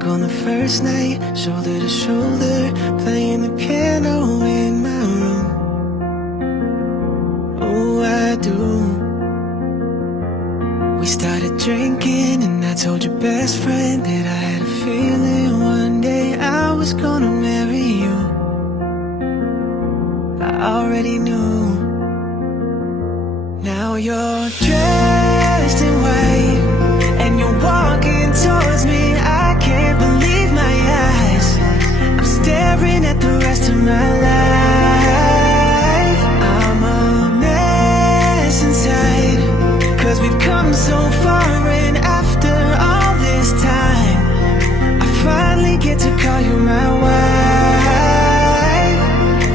Like on the first night, shoulder to shoulder, playing the piano in my room. Oh, I do. We started drinking and I told your best friend that I had a feeling one day I was gonna marry you. I already knew. Now you're dressed in white and you're walking towards me. I can't believe my eyes. I'm staring at the rest of my life. I'm a mess inside, 'cause we've come so far, and after all this time I finally get to call you my wife.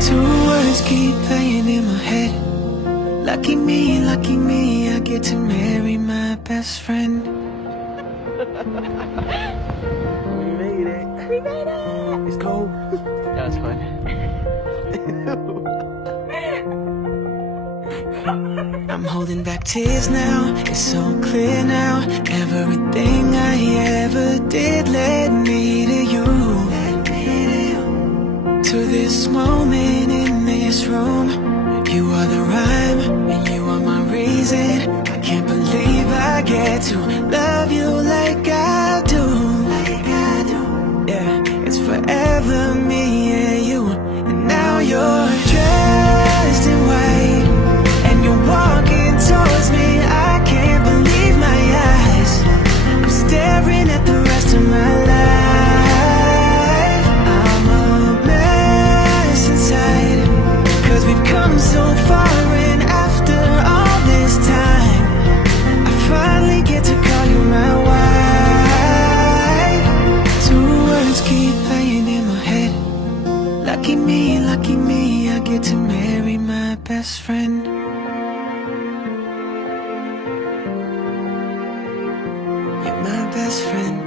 Two words keep playing in my head. Lucky me, I get to marry my best friend. We made it. We made it! It's cold. That was fun. I'm holding back tears now, it's so clear now. Everything I ever did led me to you. To this moment in this room. You are the rhyme, and you are my reason. I can't believe I get to love you like I do. Yeah, it's forever me and you. And now you're dressed in white and you're walking towards me. I can't believe my eyes. I'm staring at the rest of my life. I'm a mess inside, 'cause we've come so far, and after all this time I finally get to call you my wife. Two words keep playing in my head. Lucky me, I get to marry my best friend. You're my best friend.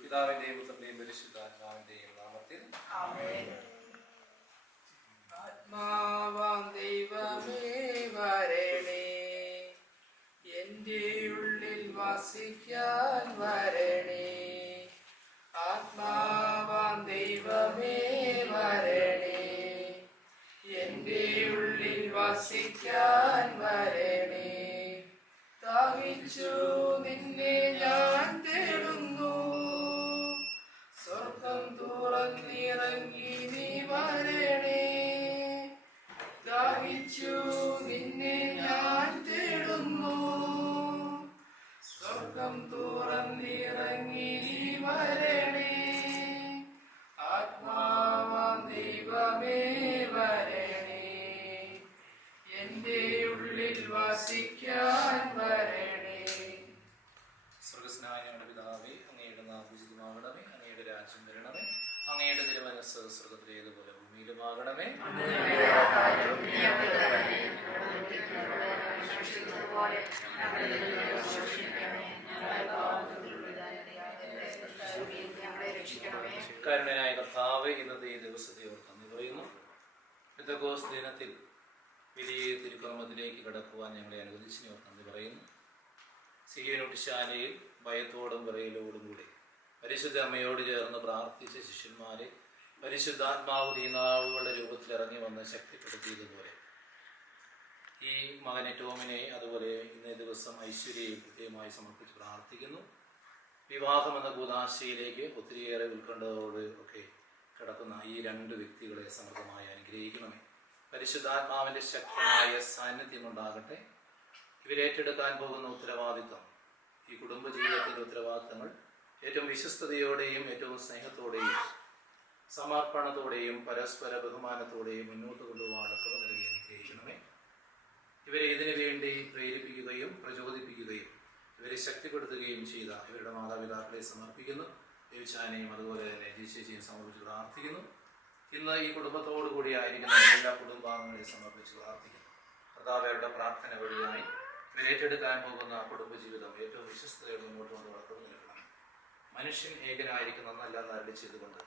പിതാവിന്റെയും പുത്രന്റെയും പരിശുദ്ധാത്മാവിന്റെയും നാമത്തിൽ ആമേൻ. ആത്മാവാം ദൈവമേ വരണേ, എൻ്റെ ഉള്ളിൽ വസിക്കാൻ വരണേ. ആത്മാവാം ദൈവമേ വരണേ, എൻ്റെ ഉള്ളിൽ വസിക്കാൻ വരണേ. ദാഹിച്ചു നിന്നെ ഞാൻ തേടുന്നു, സ്വർഗം തുറന്നിറങ്ങി നീ വരണേ. ദാഹിച്ചു നിന്നെ ഞാൻ തേടുന്നു, സ്വർഗം തുറന്നിറങ്ങി നീ വരണേ. ആത്മാവാം ദൈവമേ വരണേ, എൻ്റെ ഉള്ളിൽ നാം ഉചിതമാകണമേ. അങ്ങയുടെ രാജ്യം വരണമേ. അങ്ങയുടെ തിരുമനസ്സ് സ്വർഗ്ഗത്തിലേതുപോലെ ഭൂമിയിലുമാകണമേ. കരുണയായ കർത്താവേ, ഇന്നത്തെ ഈ ദിവസത്തെ ഓർത്ത് നന്ദി പറയുന്നു. പെന്തക്കോസ്ത് ദിനത്തിൽ വലിയ തിരുക്കർമ്മത്തിലേക്ക് കടക്കുവാൻ ഞങ്ങളെ അനുവദിച്ചിനെ ഓർത്ത് നന്ദി പറയുന്നു. സിഹിയനൊട്ടിശാലയിൽ ഭയത്തോടും വിറയലോടും കൂടി പരിശുദ്ധ അമ്മയോട് ചേർന്ന് പ്രാർത്ഥിച്ച ശിഷ്യന്മാരെ പരിശുദ്ധാത്മാവ് ദീനാവുകളുടെ രൂപത്തിൽ ഇറങ്ങി വന്ന് ശക്തിപ്പെടുത്തിയതുപോലെ ഈ മകനെ ടോമിനെ, അതുപോലെ ഇന്നേ ദിവസം ഐശ്വര്യയെ പ്രത്യേകമായി സമർപ്പിച്ച് പ്രാർത്ഥിക്കുന്നു. വിവാഹമെന്ന കൂദാശയിലേക്ക് ഒത്തിരിയേറെ ഉത്കണ്ഠയോട് ഒക്കെ കിടക്കുന്ന ഈ രണ്ട് വ്യക്തികളെ സമൃദ്ധമായി അനുഗ്രഹിക്കണമേ. പരിശുദ്ധാത്മാവിൻ്റെ ശക്തമായ സാന്നിധ്യം ഉണ്ടാകട്ടെ. ഇവരേറ്റെടുക്കാൻ പോകുന്ന ഉത്തരവാദിത്വം, ഈ കുടുംബജീവിതത്തിൻ്റെ ഉത്തരവാദിത്തങ്ങൾ ഏറ്റവും വിശ്വസ്തയോടെയും ഏറ്റവും സ്നേഹത്തോടെയും സമർപ്പണത്തോടെയും പരസ്പര ബഹുമാനത്തോടെയും മുന്നോട്ട് കൊണ്ടുപോകാൻ കൃപ നൽകി അനുഗ്രഹിക്കണമേ. ഇവരെ ഇതിനു വേണ്ടി പ്രേരിപ്പിക്കുകയും പ്രചോദിപ്പിക്കുകയും ഇവരെ ശക്തിപ്പെടുത്തുകയും ചെയ്ത ഇവരുടെ മാതാപിതാക്കളെ സമർപ്പിക്കുന്നു. ദേവിച്ചാനെയും അതുപോലെ തന്നെ ജിശേച്ചിയും സമർപ്പിച്ച് പ്രാർത്ഥിക്കുന്നു. ഇന്ന് ഈ കുടുംബത്തോടു കൂടി ആയിരിക്കുന്ന എല്ലാ കുടുംബാംഗങ്ങളെയും സമർപ്പിച്ച് പ്രാർത്ഥിക്കുന്നു. കർത്താവരുടെ പ്രാർത്ഥന വഴിയായി ഇവരേറ്റെടുക്കാൻ പോകുന്ന കുടുംബജീവിതം ഏറ്റവും വിശ്വസ്തയോടെ മുന്നോട്ട് കൊണ്ട് വളർന്നു നിൽക്കണം. മനുഷ്യൻ ഏകനായിരിക്കും നന്നല്ലെന്ന് അരുളിച്ചതുകൊണ്ട്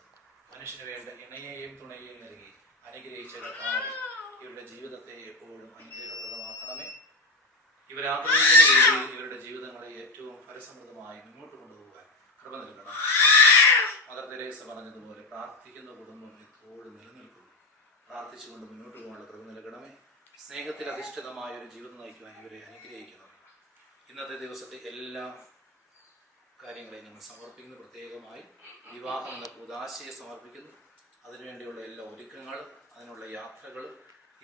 മനുഷ്യന് വേണ്ട ഇണയെയും തുണയെയും നൽകി അനുഗ്രഹിച്ച കർത്താവ് ഇവരുടെ ജീവിതത്തെ എപ്പോഴും അനുഗ്രഹപ്രദമാക്കണമേ. ഇവരാഗ്രഹിക്കുന്ന രീതിയിൽ ഇവരുടെ ജീവിതങ്ങളെ ഏറ്റവും ഫലസമൃദ്ധമായി മുന്നോട്ട് കൊണ്ടുപോകാൻ കൃപ നൽകണം. മദർ തെരേസ പറഞ്ഞതുപോലെ പ്രാർത്ഥിക്കുന്ന കുടുംബം എപ്പോഴും നിലനിൽക്കുന്നു. പ്രാർത്ഥിച്ചുകൊണ്ട് മുന്നോട്ട് പോകാനുള്ള കൃപ നൽകണമേ. സ്നേഹത്തിൽ അധിഷ്ഠിതമായ ഒരു ജീവിതം നയിക്കുവാൻ ഇവരെ അനുഗ്രഹിക്കണം. ഇന്നത്തെ ദിവസത്തെ എല്ലാ കാര്യങ്ങളെയും ഞങ്ങൾ സമർപ്പിക്കുന്നു. പ്രത്യേകമായി വിവാഹം എന്ന കൂദാശയെ സമർപ്പിക്കുന്നു. അതിനുവേണ്ടിയുള്ള എല്ലാ ഒരുക്കങ്ങൾ, അതിനുള്ള യാത്രകൾ,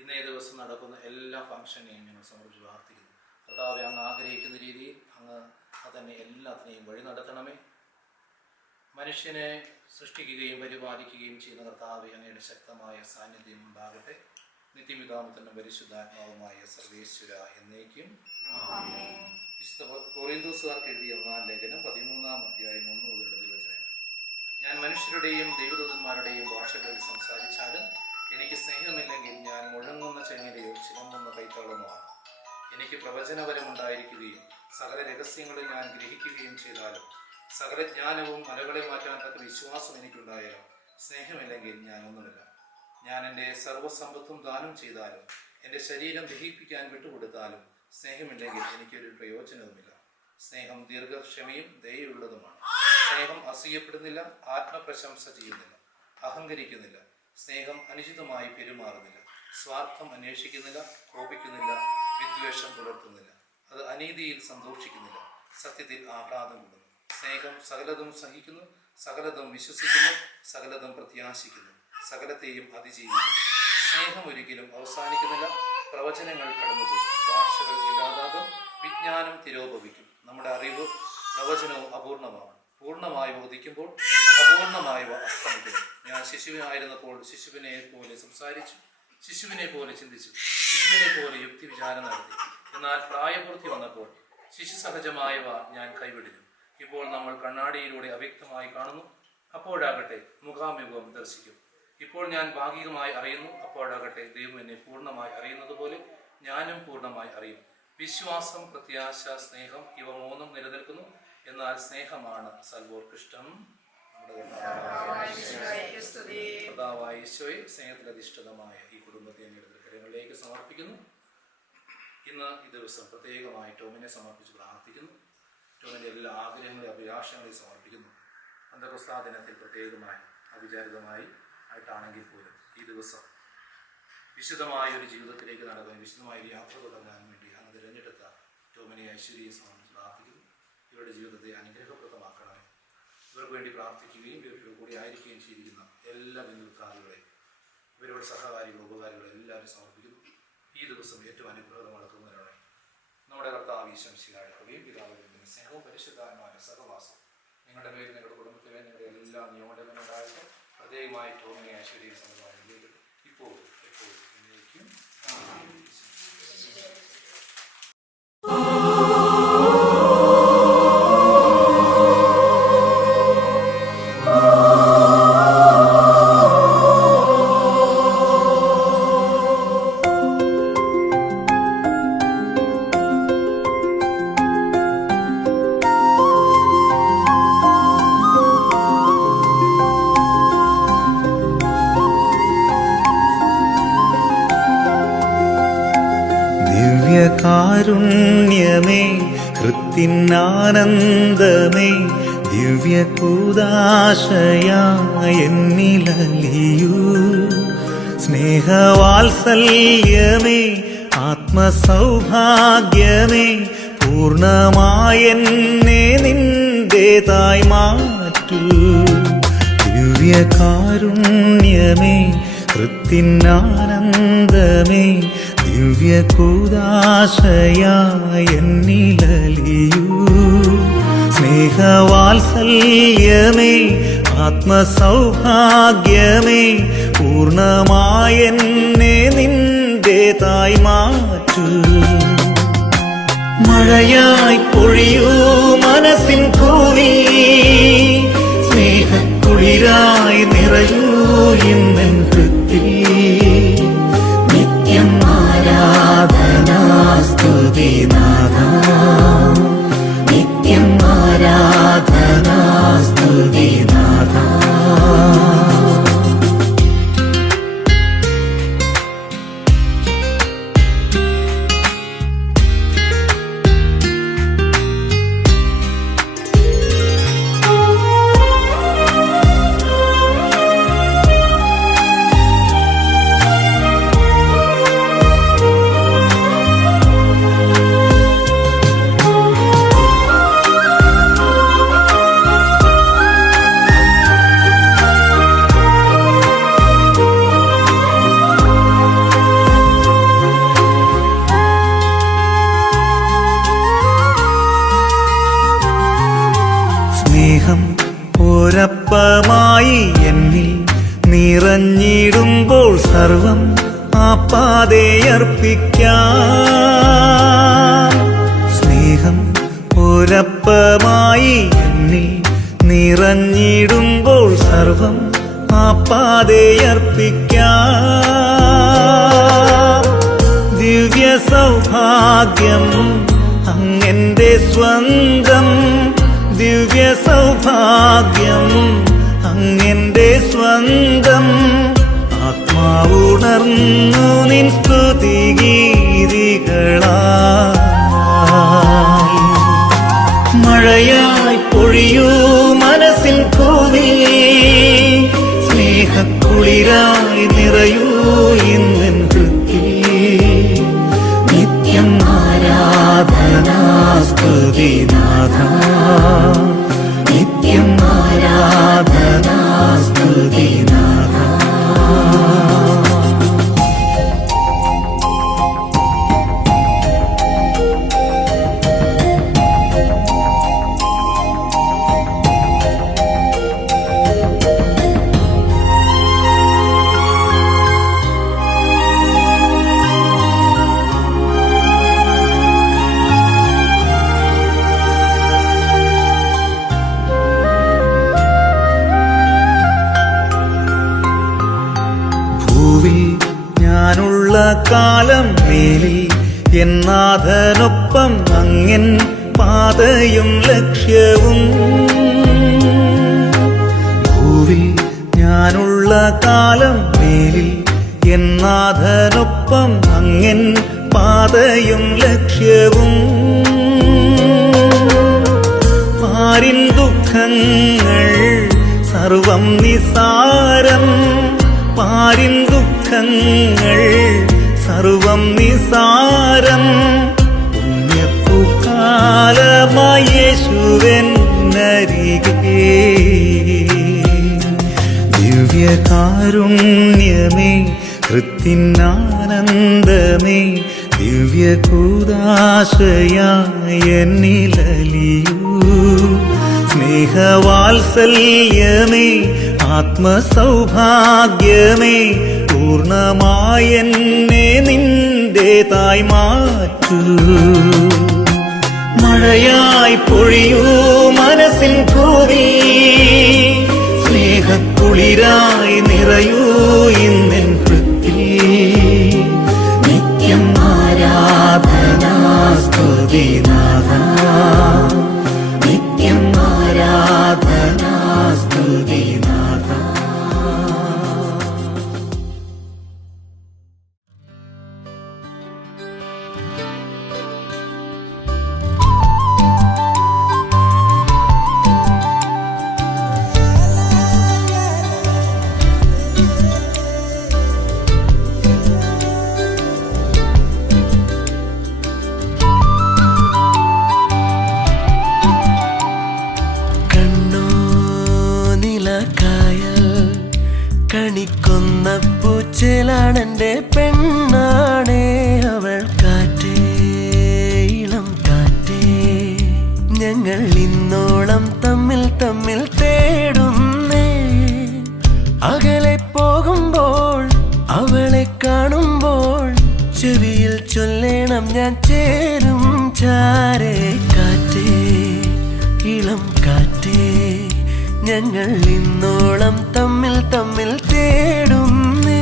ഇന്നേ ദിവസം നടക്കുന്ന എല്ലാ ഫംഗ്ഷനെയും ഞങ്ങൾ സമർപ്പിച്ച് പ്രാർത്ഥിക്കുന്നു. കർത്താവെ, അങ്ങ് ആഗ്രഹിക്കുന്ന രീതിയിൽ അങ്ങ് തന്നെ എല്ലാത്തിനെയും വഴി നടത്തണമേ. മനുഷ്യനെ സൃഷ്ടിക്കുകയും പരിപാലിക്കുകയും ചെയ്യുന്ന കർത്താവെ, അങ്ങയുടെ ശക്തമായ സാന്നിധ്യം ഉണ്ടാകട്ടെ. നിത്യപിതാമത്തിനും പരിശുദ്ധാത്മാവുമായ സർവേശ്വര എന്നേക്കും. വിശുദ്ധ കൊറിന്തോസുകാർക്ക് എഴുതിയ 1-ാം ലേഖനം 13-ാം അധ്യായം 1 മുതലുള്ള തിരുവചനങ്ങൾ. ഞാൻ മനുഷ്യരുടെയും ദൈവദൂതന്മാരുടെയും ഭാഷകളിൽ സംസാരിച്ചാലും എനിക്ക് സ്നേഹമില്ലെങ്കിൽ ഞാൻ മുഴങ്ങുന്ന ചെങ്ങലയോ ചിലമ്പുന്ന കൈത്താളമോ ആണ്. എനിക്ക് പ്രവചനപരമുണ്ടായിരിക്കുകയും സകല രഹസ്യങ്ങളും ഞാൻ ഗ്രഹിക്കുകയും ചെയ്താലും സകല ജ്ഞാനവും മലകളെ മാറ്റാൻ തക്ക വിശ്വാസം എനിക്കുണ്ടായാലും സ്നേഹമില്ലെങ്കിൽ ഞാനൊന്നുമില്ല. ഞാൻ എൻ്റെ സർവ്വസമ്പത്തും ദാനം ചെയ്താലും എൻ്റെ ശരീരം ദഹിപ്പിക്കാൻ വിട്ടുകൊടുത്താലും സ്നേഹമില്ലെങ്കിൽ എനിക്കൊരു പ്രയോജനവുമില്ല. സ്നേഹം ദീർഘക്ഷമയും ദയയുള്ളതുമാണ്. സ്നേഹം അസൂയപ്പെടുന്നില്ല, ആത്മപ്രശംസ ചെയ്യുന്നില്ല, അഹങ്കരിക്കുന്നില്ല. സ്നേഹം അനുചിതമായി പെരുമാറുന്നില്ല, സ്വാർത്ഥം അന്വേഷിക്കുന്നില്ല, കോപിക്കുന്നില്ല, വിദ്വേഷം പുലർത്തുന്നില്ല. അത് അനീതിയിൽ സന്തോഷിക്കുന്നില്ല, സത്യത്തിൽ ആഹ്ലാദം കൊള്ളുന്നു. സ്നേഹം സകലതും സഹിക്കുന്നു, സകലതും വിശ്വസിക്കുന്നു, സകലതും പ്രത്യാശിക്കുന്നു, സകലത്തെയും അതിജീവിക്കുന്നു. സ്നേഹം ഒരിക്കലും അവസാനിക്കുന്നില്ല. പ്രവചനങ്ങൾ കടന്നുപോകും, ഭാഷകൾ ഇല്ലാതാകും, വിജ്ഞാനം തിരോഭവിക്കും. നമ്മുടെ അറിവ് പ്രവചനവും അപൂർണമാണ്. പൂർണ്ണമായി ബോധിക്കുമ്പോൾ അപൂർണമായവ അസ്തമിക്കുന്നു. ഞാൻ ശിശുവിനായിരുന്നപ്പോൾ ശിശുവിനെ പോലെ സംസാരിച്ചു, ശിശുവിനെ പോലെ ചിന്തിച്ചു, ശിശുവിനെ പോലെ യുക്തി വിചാരം നടത്തി. എന്നാൽ പ്രായപൂർത്തി വന്നപ്പോൾ ശിശു സഹജമായവ ഞാൻ കൈവിടിഞ്ഞു. ഇപ്പോൾ നമ്മൾ കണ്ണാടിയിലൂടെ അവ്യക്തമായി കാണുന്നു, അപ്പോഴാകട്ടെ മുഖാമുഖം ദർശിക്കും. ഇപ്പോൾ ഞാൻ ഭാഗികമായി അറിയുന്നു, അപ്പോഴാകട്ടെ ദൈവം എന്നെ പൂർണ്ണമായി അറിയുന്നത് പോലെ ഞാനും പൂർണ്ണമായി അറിയും. വിശ്വാസം, പ്രത്യാശ, സ്നേഹം ഇവ മൂന്നും നിലനിൽക്കുന്നു. എന്നാൽ സ്നേഹമാണ് സർവോത്കൃഷ്ടം. കർത്താവായ ഈശോയെ, സ്നേഹത്തിലധിഷ്ഠിതമായ ഈ കുടുംബത്തെ അങ്ങയുടെ കരങ്ങളിലേക്ക് സമർപ്പിക്കുന്നു. ഇന്ന് ഈ ദിവസം പ്രത്യേകമായി ടോമിനെ സമർപ്പിച്ച് പ്രാർത്ഥിക്കുന്നു. ടോമിൻ്റെ എല്ലാ ആഗ്രഹങ്ങളെയും അഭിലാഷങ്ങളെയും സമർപ്പിക്കുന്നു. പെന്തക്കോസ്ത് ദിനത്തിൽ പ്രത്യേകമായി അവിചാരിതമായി ആയിട്ടാണെങ്കിൽ പോലും ഈ ദിവസം വിശുദ്ധമായ ഒരു ജീവിതത്തിലേക്ക് നടക്കാൻ, വിശുദ്ധമായ ഒരു യാത്ര തുടങ്ങാൻ വേണ്ടി അങ്ങ് തിരഞ്ഞെടുത്ത ടോമിനെ ഐശ്വര്യയെ സമർപ്പിച്ച് പ്രാർത്ഥിക്കുന്നു. ഇവരുടെ ജീവിതത്തെ അനുഗ്രഹപ്രദമാക്കണമേ. ഇവർക്ക് വേണ്ടി പ്രാർത്ഥിക്കുകയും ഇവരുടെ കൂടി ആയിരിക്കുകയും ചെയ്തിരിക്കുന്ന എല്ലാ ബന്ധുക്കാരുകളെയും ഇവരോട് സഹകാരികൾ, ഉപകാരികൾ എല്ലാവരും സമർപ്പിക്കുന്നു. ഈ ദിവസം ഏറ്റവും അനുഗ്രഹം നടക്കുന്നവരാണ് നമ്മുടെ കർത്താവ് ഈശോ മിശിഹായുടെ കൃപയും പിതാവിന്റെ സ്നേഹവും പരിശുദ്ധാത്മാവിന്റെ സഹവാസം നിങ്ങളുടെ പേര്, നിങ്ങളുടെ കുടുംബത്തിലെ നിങ്ങളുടെ എല്ലാ നിയമനങ്ങളുണ്ടായിട്ട് പ്രത്യേകമായി ടോമിനെ ഐശ്വര്യ സമുദായം ഇപ്പോൾ എപ്പോഴും എന്നേക്കും. ദിവ്യകാരുണ്യമേ കൃത്തിനാനന്ദമേ ദിവ്യകൂദാശയായെന്നിലലിയൂ സ്നേഹവാത്സല്യമേ ആത്മസൗഭാഗ്യമേ പൂർണ്ണമായെന്നെ നിന്റേതായി മാറ്റൂ ദിവ്യകാരുണ്യമേ കൃത്തിനാനന്ദമേ ദിവ്യകൂദാശയായെന്നിലലിയൂ സ്നേഹവാത്സല്യമേ ആത്മസൗഭാഗ്യമേ പൂർണ്ണമായെന്നെ നിന്റേതായി മാറ്റൂ മഴയായി പൊഴിയൂ മനസ്സിൻ പൂവിൽ സ്നേഹക്കുളിരായി നിറയൂ ഇന്നെൻ ഹൃത്തിൽ നിത്യം ആരാധനാ സ്തുതി നാഥാ നിത്യം ആരാധനാ സ്തുതി നാഥാ സ്നേഹം ഒരപ്പമായി എന്നിൽ നിറഞ്ഞിടുമ്പോൾ സർവം ആപ്പാതെയർപ്പിക്കാം സ്നേഹം ഒരപ്പമായി എന്നിൽ നിറഞ്ഞിടുമ്പോൾ സർവം ആപ്പാതെയർപ്പിക്കാം ദിവ്യ സൗഭാഗ്യം അങ്ങെന്റെ സ്വന്തം ദിവ്യ സൗഭാഗ്യം അങ്ങെന്റെ സ്വന്തം ആത്മാവുണർന്നു നിൻ സ്തുതിഗീതികളായി മഴയായി പൊഴിയൂ മനസ്സിൻ പൂവിൽ സ്നേഹക്കുളിരായി നിറയൂ ഇന്നെൻ ഹൃത്തിൽ നിത്യം ആരാധനാ സ്തുതി നാഥാ നിത്യം ആരാധനാ സ്തുതി നാഥാ ഞാനുള്ള കാലം മേലിൽ എന്നാഥനൊപ്പം അങ്ങൻ പാതയും ലക്ഷ്യവും ഭൂവിൽ ഞാനുള്ള കാലം മേലിൽ എന്നാഥനൊപ്പം അങ്ങൻ പാതയും ലക്ഷ്യവും പാരിൻ ദുഃഖങ്ങൾ സർവം നിസാരം പാരിൻ ദുഃഖങ്ങൾ സർവം നിസാരം പുണ്യപ്പൂക്കാലമായി യേശുവെന്നരികെ ദിവ്യകാരുണ്യമേ കൃത്തിനാനന്ദമേ ദിവ്യകൂദാശയായി എന്നിലലിയൂ സ്നേഹവാത്സല്യമേ ആത്മസൗഭാഗ്യമേ പൂർണ്ണമായെന്നെ നിന്റേതായി മാറ്റൂ മഴയായി പൊഴിയൂ മനസ്സിൻ പൂവിൽ സ്നേഹക്കുളിരായി നിറയൂ ഇന്നെൻ ഹൃത്തിൽ നിത്യം ആരാധനാ സ്തുതി നാഥാ നിത്യം ആരാധനാ സ്തുതി നാഥാ ചേലാണെന്റെ പെണ്ണാണേ അവൾ കാറ്റേ ഇളം കാറ്റേ ഞങ്ങൾ ഇന്നോളം തമ്മിൽ തമ്മിൽ തേടുന്നേ അകലെ പോകുമ്പോൾ അവളെ കാണുമ്പോൾ ചെവിയിൽ ചൊല്ലേണം ഞാൻ ചേരും ചാരേ കാറ്റേ ഇളം കാറ്റേ ഞങ്ങൾ ഇന്നോളം തമ്മിൽ തമ്മിൽ തേടുന്നേ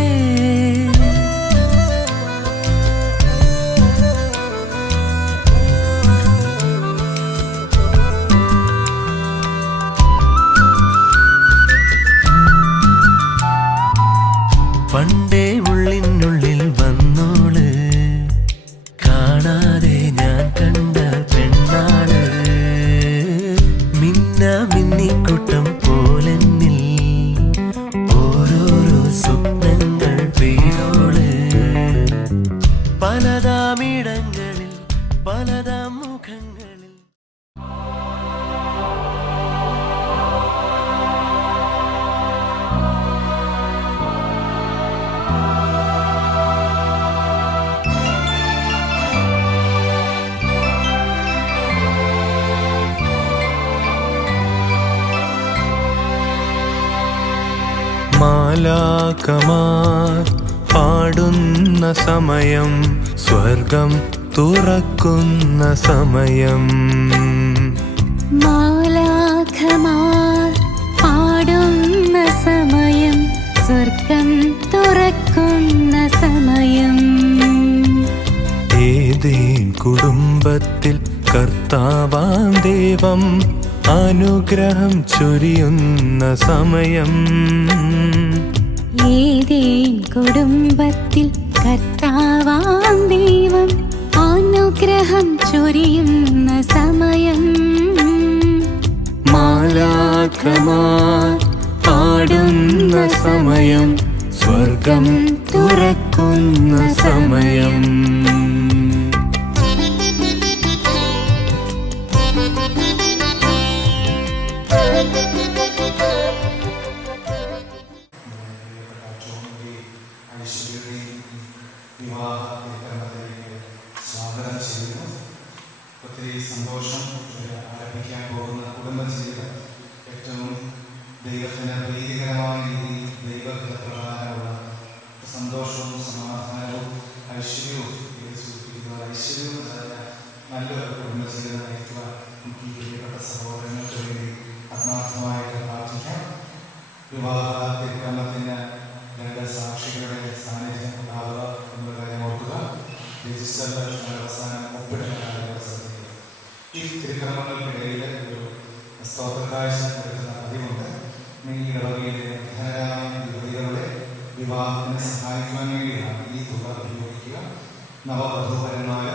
പണ്ടേ ഉള്ളിനുള്ളിൽ വന്നോള് കാണാതെ ഞാൻ കണ്ട പെണ്ണാള് മിന്നിക്കൂട്ടം പോലെന്നിൽ ഓരോരോ സ്വപ്നങ്ങൾ പെയ്തോള് പലതാമിടങ്ങളിൽ പലതാം മുഖങ്ങളിൽ മാലാഖമാർ പാടുന്ന സമയം സ്വർഗം തുറക്കുന്ന സമയം മാലാഖമാർ പാടുന്ന സമയം സ്വർഗം തുറക്കുന്ന സമയം ഏതേൻ കുടുംബത്തിൽ കർത്താവാം ദൈവം അനുഗ്രഹം ചൊരിയുന്ന സമയം ഏതേൻ കുടുംബത്തിൽ കർത്താവാം ദൈവം അനുഗ്രഹം ചൊരിയുന്ന സമയം മാലാഖമാർ പാടുന്ന സമയം സ്വർഗം തുറക്കുന്ന സമയം സ്വാഗതം ചെയ്യുന്നു. ഒത്തിരി സന്തോഷം. ആരംഭിക്കാൻ പോകുന്ന കുടുംബജീവിതം ഏറ്റവും ദൈവത്തിന് പ്രീതികരമായ രീതിയിൽ ദൈവഹിതപ്രകാരമുള്ള സന്തോഷവും സമാധാനവും ഐശ്വര്യവും ഐശ്വര്യവും നല്ലൊരു കുടുംബജീവിതം നയിക്കുവാൻ നമുക്ക് ഈ പ്രിയപ്പെട്ട സഹോദരങ്ങൾക്ക് വേണ്ടി ആത്മാർത്ഥമായിട്ട് പ്രാർത്ഥിക്കാം. വിവാഹ തിരുക്കർമ്മത്തിന് 2 സാക്ഷികളുടെ സാന്നിധ്യം ഉണ്ടാവുക എന്നുള്ള കാര്യം ഓർക്കുക. രജിസ്റ്ററിൽ അവസാനം ഒപ്പിടുന്ന ശ്രദ്ധിക്കുക. ഈ തിരുക്കർമ്മങ്ങൾക്കിടയിൽ ഒരു സ്തോത്രക്കാഴ്ച എടുക്കുന്ന പതിവുണ്ട്. ഈ ഇടവകയിലെ ധനരായ യുവതികളുടെ വിവാഹത്തിന് സഹായിക്കുവാൻ വേണ്ടിയാണ് ഈ തുക ഉപയോഗിക്കുക. നവവധൂവരന്മാർ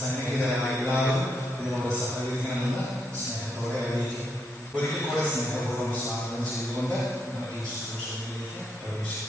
സന്നിഹിതരായ എല്ലാവരും ഇതിനോട് സഹകരിക്കണമെന്ന് സ്നേഹത്തോടെ അറിയിക്കും. ഒരിക്കൽ കൂടെ സ്നേഹപൂർവ്വം സ്വാഗതം ചെയ്തുകൊണ്ട് നമുക്ക് ഈ ശുശ്രൂഷയിലേക്ക് പ്രവേശിക്കും.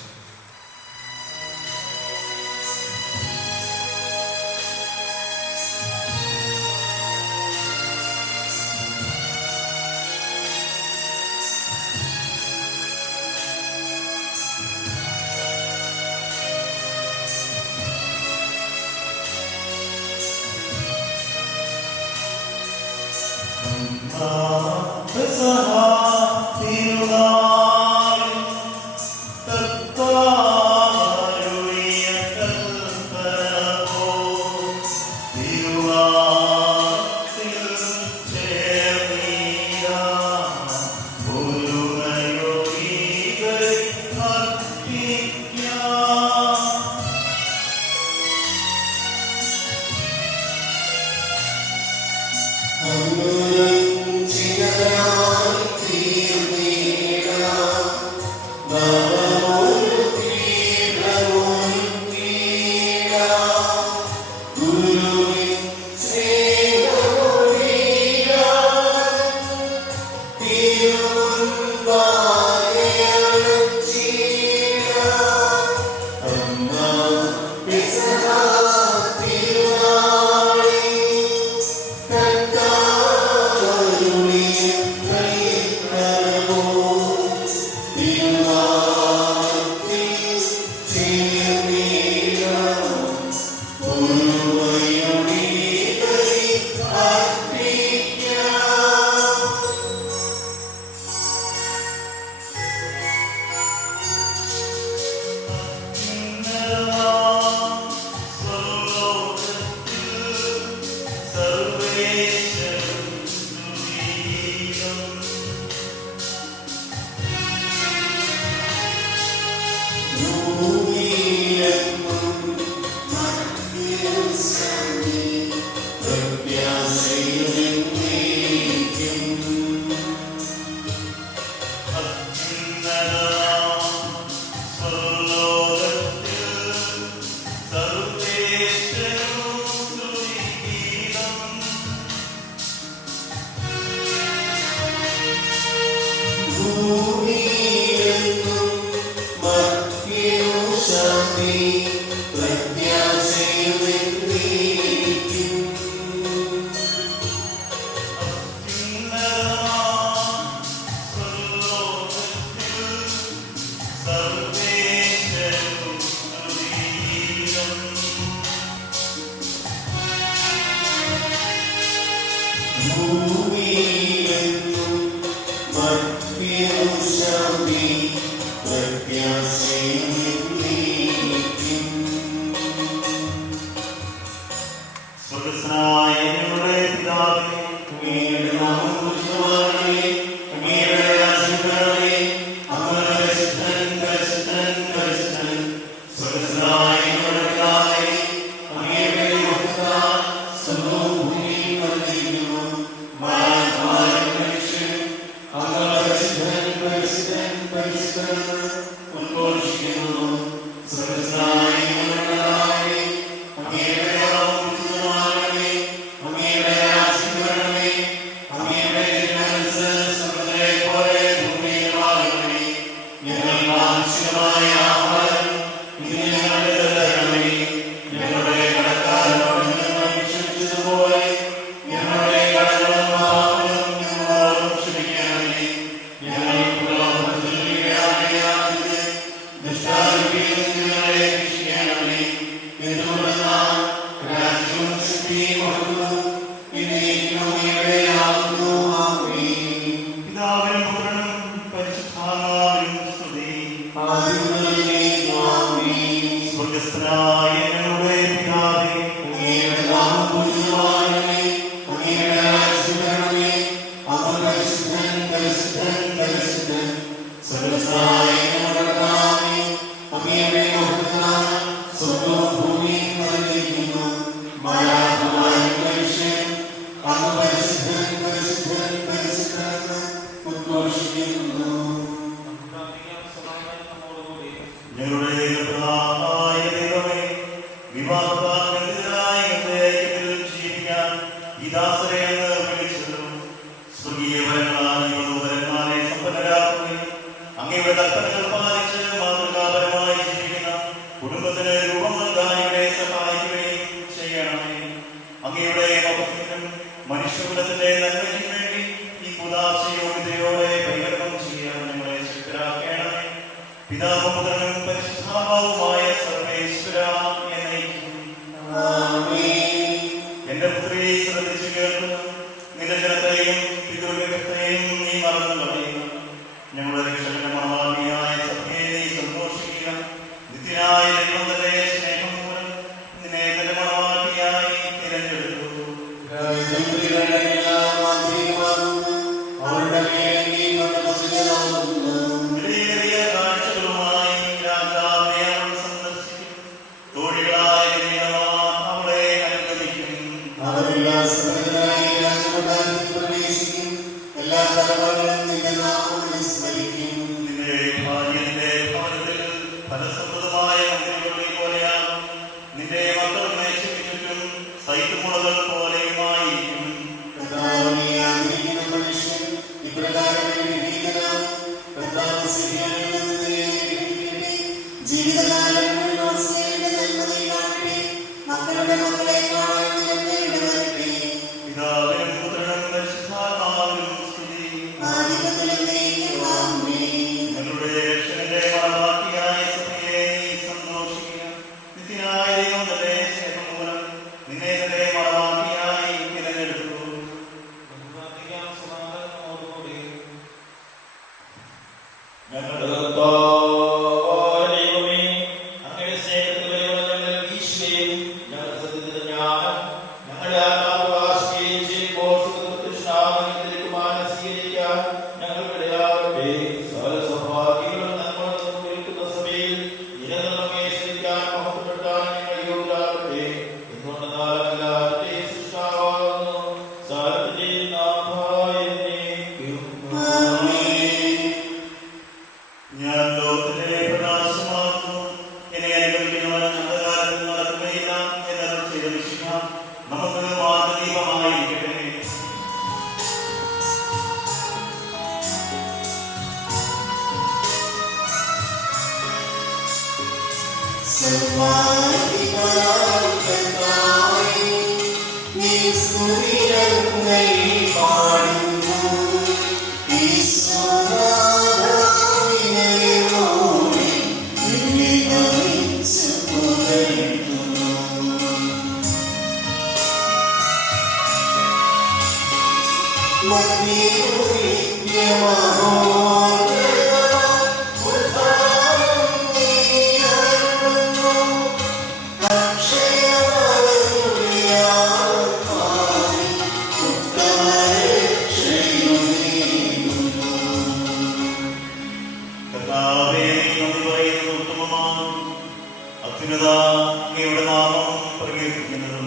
You Mati അത്യുന്നത അങ്ങയുടെ നാമം പ്രകീർത്തിക്കുന്നതും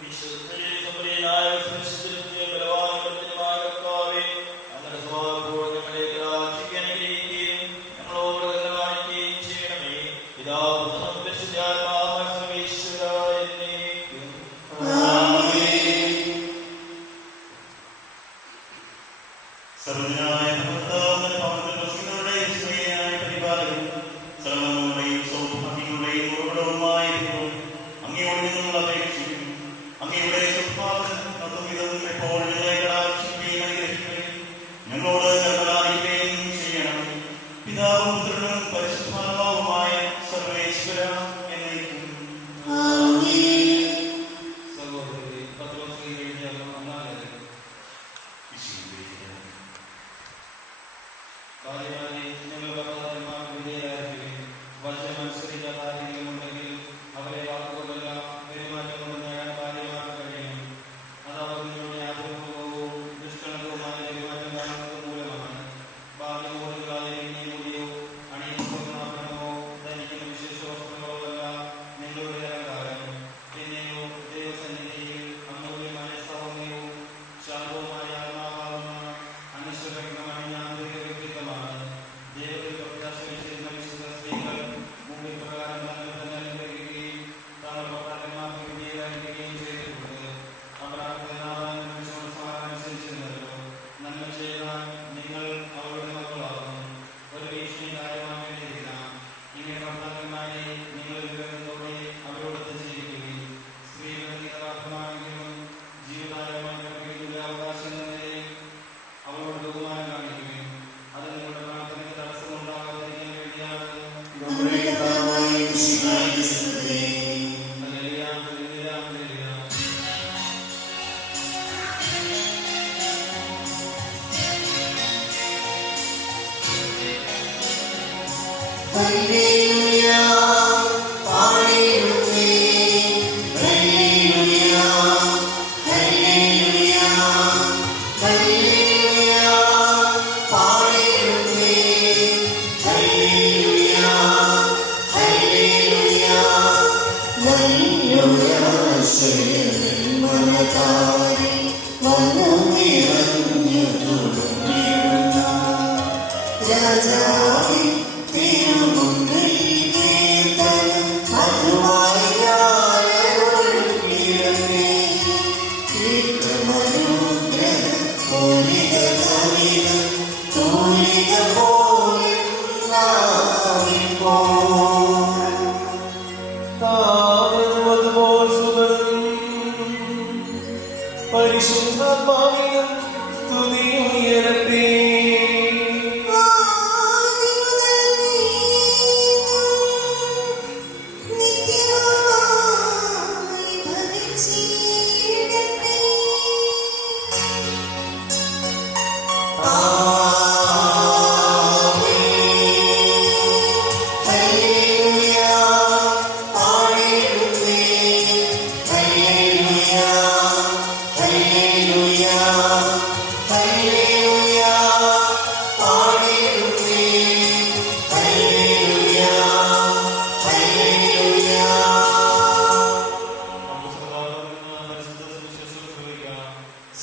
വിശുദ്ധ പരിശുദ്ധാത്മാവിനും സ്തുതിയുയരട്ടെ.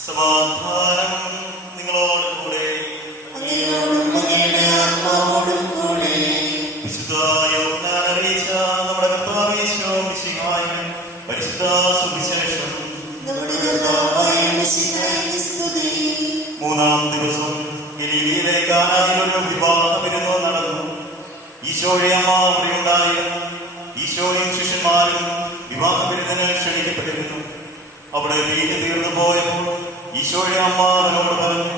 സമാധാനം നിങ്ങളോട് കൂടെ. വിശുദ്ധ യോഹന്നാൻ അറിയിച്ച നമ്മുടെ കർത്താവായ യേശു മിശിഹായുടെ പരിശുദ്ധ സുവിശേഷം. മൂന്നാം ദിവസം ഗലീലയിലെ കാനായിൽ ഒരു വിവാഹ വിരുന്ന് നടന്നു. ഈശോയുടെ അമ്മ അവിടെയുണ്ടായിരുന്നു. ഈശോയും ശിഷ്യന്മാരും വിവാഹ വിരുന്നിന് ക്ഷണിക്കപ്പെട്ടിരുന്നു. അവിടെ വീഞ്ഞ് തീർന്നു പോയപ്പോൾ ഈശോയുടെ അമ്മ അവനോട് പറഞ്ഞു,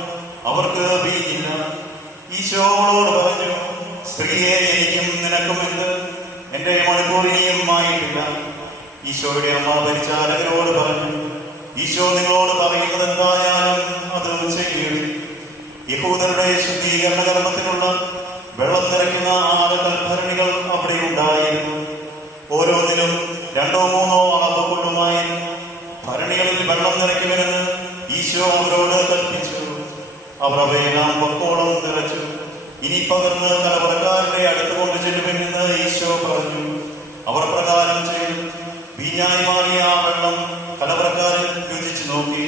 അവർക്ക് വീഞ്ഞില്ല. ഈശോ അവളോട് പറഞ്ഞു, സ്ത്രീയെ, എനിക്കും നിനക്കും എന്ത്? എന്റെ മണിക്കൂർ ഇനിയും ആയിട്ടില്ല. ഈശോയുടെ അമ്മ പരിചാരകരോട് പറഞ്ഞു, ഈശോ നിങ്ങളോട് പറയുന്നത് എന്തായാലും അത് ചെയ്യുക. യഹൂദരുടെ ശുദ്ധീകരണ കർമ്മത്തിനുള്ള വെള്ളം നിറയ്ക്കുന്ന 6 കൽഭരണികൾ അവിടെ ഉണ്ടായിരുന്നു. ഓരോന്നിലും 2 or 3 അളവ് കൊള്ളുമായിരുന്നു. ഭരണികളിൽ വെള്ളം നിറയ്ക്കുമെന്ന് ഈശോ അവരോട് കൽപ്പിച്ചു. അവർ അവയെല്ലാം പൊക്കോളം നിറച്ചു. ഇനി പകർന്ന് കലവറക്കാരുടെ അടുത്ത് കൊണ്ട് ചെല്ലുമെന്ന് ഈശോ പറഞ്ഞു. അവർ പ്രകാരം ചെയ്തു. വീഞ്ഞായി മാറിയ ആ വെള്ളം കലവറക്കാരൻ രുചിച്ചു നോക്കി.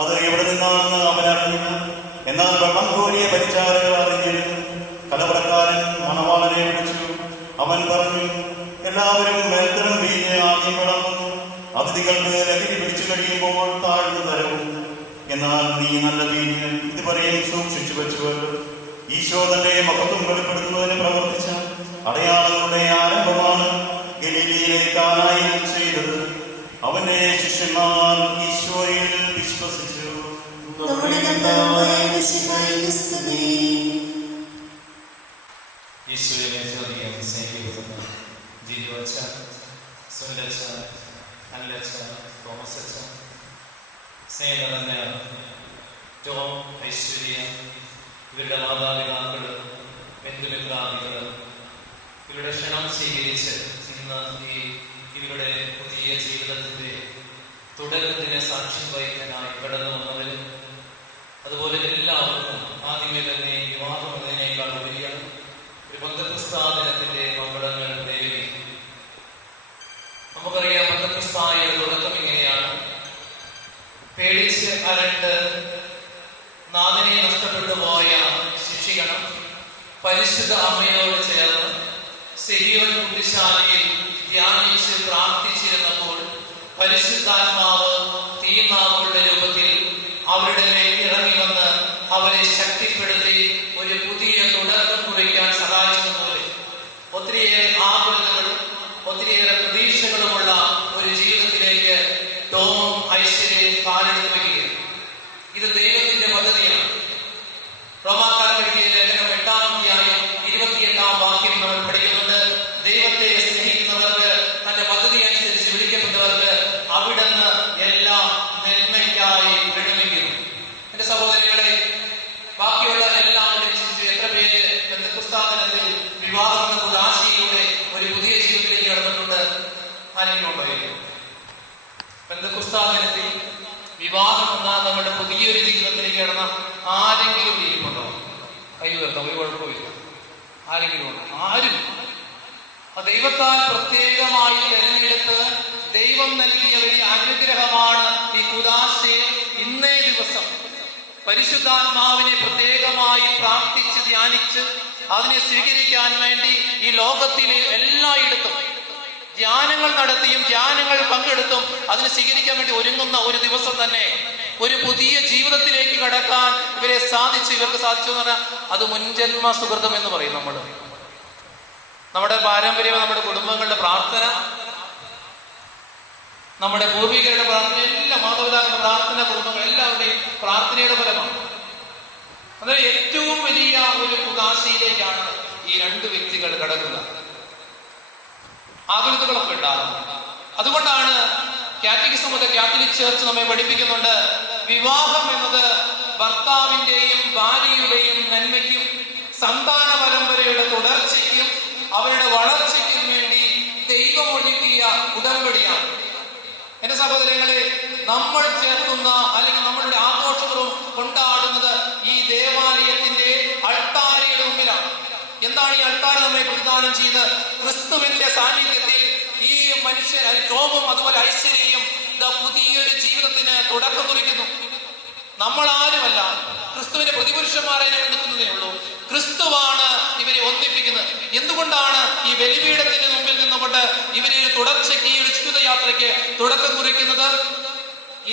അത് എവിടെ നിന്നാണെന്ന് അവൻ അറിഞ്ഞില്ല. എന്നാൽ വെള്ളം കോരിയ പരിചാരകർ അറിഞ്ഞിരുന്നു. കലവറക്കാരൻ മണവാളനെ വിളിച്ചു. അവൻ പറഞ്ഞു, എല്ലാവരും മേൽത്തരം വീഞ്ഞ് ആദ്യം വിളമ്പുന്നു, അതിഥികൾക്ക് ലഹരി പിടിച്ചു കഴിയുമ്പോൾ താഴ്ന്നു തരവും. എന്നാൽ നീ നല്ല വീഞ്ഞ് ഇതുവരെയും സൂക്ഷിച്ചു വെച്ചുവല്ലോ. ഈശോ തന്റെ മഹത്വം വെളിപ്പെടുത്തുന്നതിന് പ്രവർത്തിച്ച അടയാളങ്ങളുടെ ആരംഭമാണ് ഗലീലയിലെ കാനായിൽ ചെയ്തത്. അവന്റെ ശിഷ്യന്മാർ ഈശോയിൽ വിശ്വസിച്ചു. ഈശോയെ അധികം സ്നേഹിക്കുന്ന ജിജുവച്ച, സുനിലച്ച, അല്ലച്ച, തോമസ് അച്ച, സ്നേഹനിറഞ്ഞ ടോം, ഐശ്വര്യ, ഇവരുടെ മാതാപിതാക്കള്, ബന്ധുമിത്രാദികള്, ഇവരുടെ ക്ഷണം സ്വീകരിച്ച് ഇന്ന് ഇവരുടെ പുതിയ ജീവിതത്തിന്റെ തുടക്കത്തിന് സാക്ഷ്യം വഹിക്കാനായി കടന്നു വന്നവരും, അതുപോലെ എല്ലാവർക്കും ആദ്യമേ തന്നെ വിവാഹം എന്നതിനേക്കാൾ ഉപരിയാണ് ഒരു പന്തക്രിസ്താദിനത്തിന്റെ മംഗളങ്ങൾ നേരുകയും. നമുക്കറിയാം, പന്തക്രിസ്തായുടെ തുടക്കം ഇങ്ങനെയാണ്. പേടിച്ച് അരണ്ട് നാഥനെ നഷ്ടപ്പെട്ടു പോയ ശിക്ഷിക്കണം പരിശുദ്ധ അമ്മയോട് ചേർന്ന് സെഹിയോൻ കുട്ടിശാലയിൽ ധ്യാനിച്ച് പ്രാർത്ഥിച്ചിരുന്നപ്പോൾ പരിശുദ്ധാത്മാവ് തീനാവുകളുടെ രൂപത്തിൽ അവരുടെ മേൽ ഇറങ്ങി വന്ന് അവരെ ശക്തിപ്പെടുത്തി ഒരു പുതിയ തുടക്കം കുറിക്കാൻ സഹായിച്ചതുപോലെ ഒത്തിരിയേറെ ആഗ്രഹങ്ങളും ഒത്തിരിയേറെ പ്രതീക്ഷകളുമുള്ള ഒരു ജീവിതത്തിലേക്ക് ടോമും ഐശ്വര്യയും കാലെടുത്ത് വയ്ക്കുകയാണ്. ഇത് ദൈവത്തിന്റെ പദ്ധതിയാണ്. റോമാക്കാർക്കെഴുതിയ ലേഖനം 8-ാം അധ്യായം 28-ാം വാക്യം നമ്മൾ പഠിക്കുന്നുണ്ട്. ദൈവത്തെ സ്നേഹിക്കുന്നവർക്ക്, തന്റെ പദ്ധതി അനുസരിച്ച് വിളിക്കപ്പെട്ടവർക്ക് അവിടുന്ന് എല്ലാം നന്മയ്ക്കായി പരിണമിക്കുന്നു. എന്റെ സഹോദരികളെ, ബാക്കിയുള്ള എല്ലാം ചിന്തിച്ച് എത്ര പേര് പെന്തക്കോസ്താദിനത്തിൽ വിവാഹം എന്ന ഉദാശയിലൂടെ ഒരു പുതിയ ജീവിതത്തിലേക്ക് കടന്നിട്ടുണ്ട്? ആരെങ്കിലും ഉണ്ടായിരുന്നു? പെന്തക്കോസ്താദിനത്തിൽ വിവാഹം എന്ന നമ്മുടെ പുതിയൊരു ജീവിതത്തിലേക്ക് കടന്ന ആരെങ്കിലും ഇരിപ്പുണ്ടോ? കൈ ഉയർത്താം, ഒരു കുഴപ്പമില്ല. ആരെങ്കിലും ഉണ്ടോ? ആരും. ദൈവത്താൽ പ്രത്യേകമായി തിരഞ്ഞെടുത്ത് ദൈവം നൽകിയ വലിയ അനുഗ്രഹമാണ് ഈ കൂദാശയെ ഇന്നേ ദിവസം പരിശുദ്ധാത്മാവിനെ പ്രത്യേകമായി പ്രാർത്ഥിച്ച് ധ്യാനിച്ച് അതിനെ സ്വീകരിക്കാൻ വേണ്ടി ഈ ലോകത്തിലെ എല്ലായിടത്തും ധ്യാനങ്ങൾ നടത്തിയും ധ്യാനങ്ങൾ പങ്കെടുത്തും അതിനെ സ്വീകരിക്കാൻ വേണ്ടി ഒരുങ്ങുന്ന ഒരു ദിവസം തന്നെ ഒരു പുതിയ ജീവിതത്തിലേക്ക് കടക്കാൻ ഇവർക്ക് സാധിച്ചു എന്ന് പറഞ്ഞാൽ അത് മുൻജന്മ സുഹൃതം എന്ന് പറയും. നമ്മുടെ പാരമ്പര്യം, നമ്മുടെ കുടുംബങ്ങളുടെ പ്രാർത്ഥന, നമ്മുടെ പൂർവികരുടെ പ്രാർത്ഥന, എല്ലാ മാതാപിതാക്കളുടെ പ്രാർത്ഥന, കുടുംബങ്ങൾ എല്ലാവരുടെയും പ്രാർത്ഥനയുടെ ഫലമാണ്. അത് ഏറ്റവും വലിയ ഒരു കൂദാശയിലേക്കാണ് ഈ രണ്ട് വ്യക്തികൾ കടക്കുക. ആകുലതകളൊക്കെ ഉണ്ടാകും. അതുകൊണ്ടാണ് കാത്തലിക് ചർച്ച് നമ്മെ പഠിപ്പിക്കുന്നുണ്ട്, വിവാഹം എന്നത് ഭർത്താവിന്റെയും ഭാര്യയുടെയും നന്മയ്ക്കും സന്താന പരമ്പരയുടെ തുടർച്ചയ്ക്കും അവരുടെ വളർച്ചയ്ക്കും വേണ്ടി ദൈവം ഒരുക്കിയ ഉടമ്പടിയാണ്. എന്റെ സഹോദരങ്ങളെ, നമ്മൾ ചേർക്കുന്ന അല്ലെങ്കിൽ നമ്മളുടെ ആഘോഷങ്ങളും കൊണ്ടാടുന്നത് ഈ ദേവാലയത്തിന്റെ അൾത്താരയുടെ മുമ്പിലാണ്. എന്താണ് ഈ അൾത്താര നമ്മെ പ്രതിദാനം ചെയ്ത്? ക്രിസ്തുവിന്റെ സാന്നിധ്യത്തിൽ ഈ മനുഷ്യൻ ക്ഷോഭം അതുപോലെ ഐശ്വര്യയും പുതിയൊരു ജീവിതത്തിന് തുടക്കം കുറിക്കുന്നു. നമ്മൾ ആരുമല്ല, ക്രിസ്തുവിന്റെ പ്രതിപുരുഷന്മാരെ എടുക്കുന്നതേ ഉള്ളൂ. ക്രിസ്തുവാണ് ഇവരെ ഒന്നിപ്പിക്കുന്നത്. എന്തുകൊണ്ടാണ് ഈ ബലിപീഠത്തിന്റെ മുമ്പിൽ നിന്നുകൊണ്ട് ഇവരെ തുടർച്ചയ്ക്ക് ഈ ഒരു ജീവിതയാത്രയ്ക്ക് തുടക്കം കുറിക്കുന്നത്?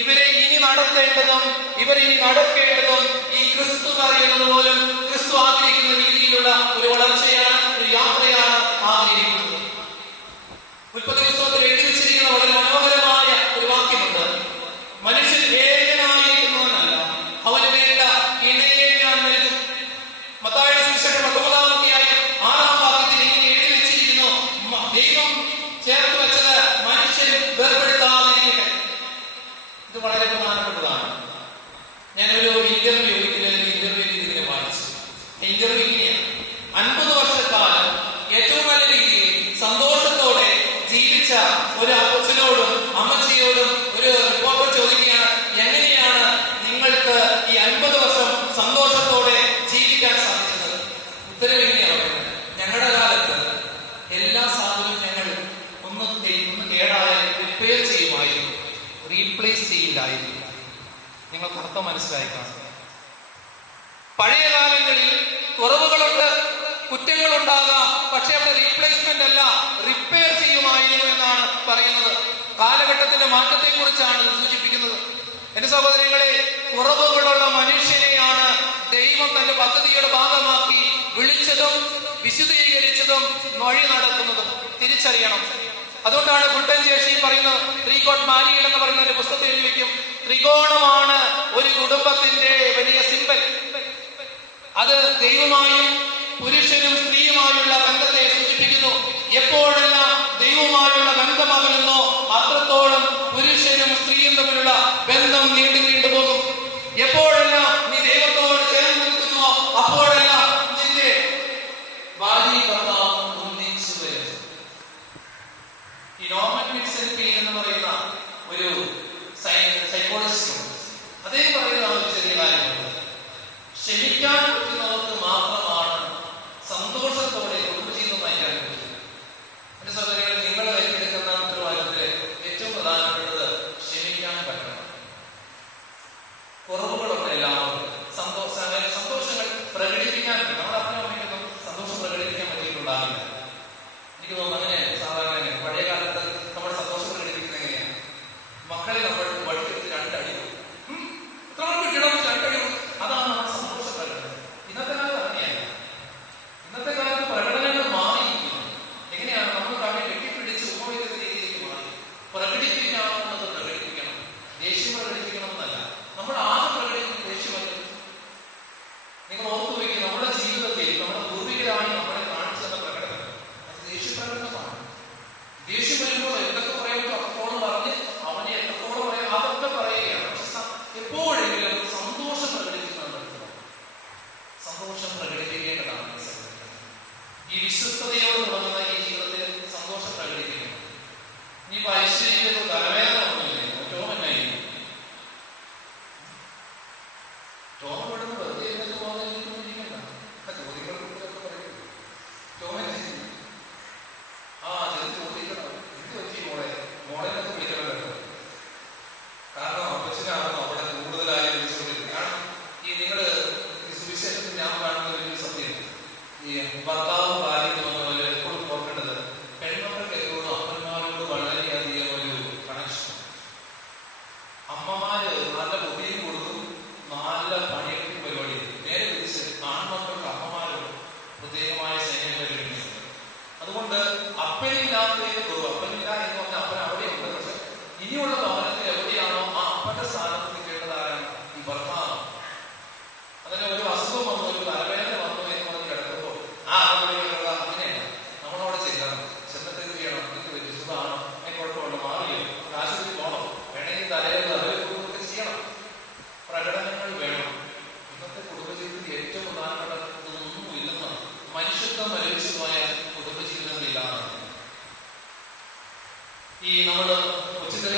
ഇവരെ ഇനി നടത്തേണ്ടതും ഇവരെ ഇനി നടക്കേണ്ടതും ഈ ക്രിസ്തു പറയുന്നത് പോലും ക്രിസ്തു ആഗ്രഹിക്കുന്ന രീതിയിലുള്ള ഒരു വളർച്ചയാണ്, ഒരു യാത്രയാണ് ആഗ്രഹിക്കുന്നത്. ഉൽപ്പത്തി പുസ്തകത്തിൽ എഴുതി വെച്ചിരിക്കുന്ന വളരെ മനോഹരമായ ഒരു വാക്യമുണ്ട്. മനുഷ്യൻ ഏകനായിരിക്കുന്നവനല്ല, അവന് വേണ്ട ഇണയെ ഞാൻ നൽകും. മത്തായിയുടെ സുവിശേഷം 19-ാം അധ്യായം 6-ാം വാക്യത്തിൽ ഇങ്ങനെ എഴുതി വെച്ചിരിക്കുന്നു, ദൈവം ചേർത്ത് വെച്ചത് മനുഷ്യൻ വേർപെടുത്താതിരിക്കട്ടെ. ഇത് വളരെ പ്രധാനപ്പെട്ടതാണ്. ഞാനൊരു ഇന്റർവ്യൂ ഇതിനെ വായിച്ചു. ഇന്റർവ്യൂ ഇങ്ങനെയാണ്: 50 വർഷക്കാലം ഏറ്റവും നല്ല രീതിയിൽ സന്തോഷത്തോടെ ജീവിച്ച ഒരു അപ്പച്ചനോടും അമ്മച്ചിയോടും ഒരു റിപ്പോർട്ടർ ചോദിക്കുകയാണ്, എങ്ങനെയാണ് നിങ്ങൾക്ക് ഈ 50 വർഷം സന്തോഷത്തോടെ ജീവിക്കാൻ സാധിച്ചത്? ഉത്തരവ് എങ്ങനെയാണ് പറയുന്നത്? ഞങ്ങളുടെ കാലത്ത് എല്ലാ സാധനവും ഞങ്ങൾ ഒന്ന് കേടായാൽ റിപ്പയർ ചെയ്യുമായിരുന്നു, റീപ്ലേസ് ചെയ്യില്ലായിരുന്നു. നിങ്ങൾക്ക് അർത്ഥം മനസ്സിലായി കാണും. പഴയ കാലങ്ങളിൽ കുറവുകളുണ്ട്, കുറ്റങ്ങളുണ്ടാകാം, പക്ഷെ അവിടെ റീപ്ലേസ്മെന്റ് അല്ല, റിപ്പയർ ചെയ്യുമായിരുന്നു എന്നാണ് പറയുന്നത്. കാലഘട്ടത്തിന്റെ മാറ്റത്തെ കുറിച്ചാണ് ഇത് സൂചിപ്പിക്കുന്നത്. എന്റെ സഹോദരങ്ങളെ, കുറവുകളുള്ള മനുഷ്യനെയാണ് ദൈവം തന്റെ പദ്ധതിയുടെ ഭാഗമാക്കി വിളിച്ചതും വിശുദ്ധീകരിച്ചതും വഴി നടത്തുന്നതും തിരിച്ചറിയണം. അതുകൊണ്ടാണ് കുട്ടൻചേഷി പറയുന്നത്, ത്രികോട്ട് മാരിയൽ എന്ന് പറയുന്ന ഒരു പുസ്തകത്തിൽ എഴുതി വയ്ക്കും, ത്രികോണമാണ് ഒരു കുടുംബത്തിന്റെ വലിയ സിമ്പൽ. അത് ദൈവമായും പുരുഷനും സ്ത്രീയുമായുള്ള ബന്ധത്തെ സൂചിപ്പിക്കുന്നു. എപ്പോഴെല്ലാം ദൈവവുമായുള്ള ബന്ധമാകുന്നോ അത്രത്തോളം പുരുഷനും സ്ത്രീയും തമ്മിലുള്ള ബന്ധം നീണ്ടു പോകും. എപ്പോഴെല്ലാം നീ ദൈവത്തോട് ചേർന്ന് നിൽക്കുന്നുവോ അപ്പോഴെല്ലാം നിന്റെ ഭാര്യ ഭർത്താവും ഒന്നിച്ചു വരും. ഈ നോർമൻ വിൻസെന്റ് എന്ന് പറയുന്ന ഒരു സൈക്കോളജിസ്റ്റ് അദ്ദേഹം പറയുന്ന ഒരു ചെറിയ കാര്യമുണ്ട്. ക്ഷമിക്കാൻ പറ്റുന്നവർക്ക് മാത്രമാണ് സന്തോഷത്തോടെ കുടുംബജീവിതം നയിക്കാൻ പറ്റുന്നത്.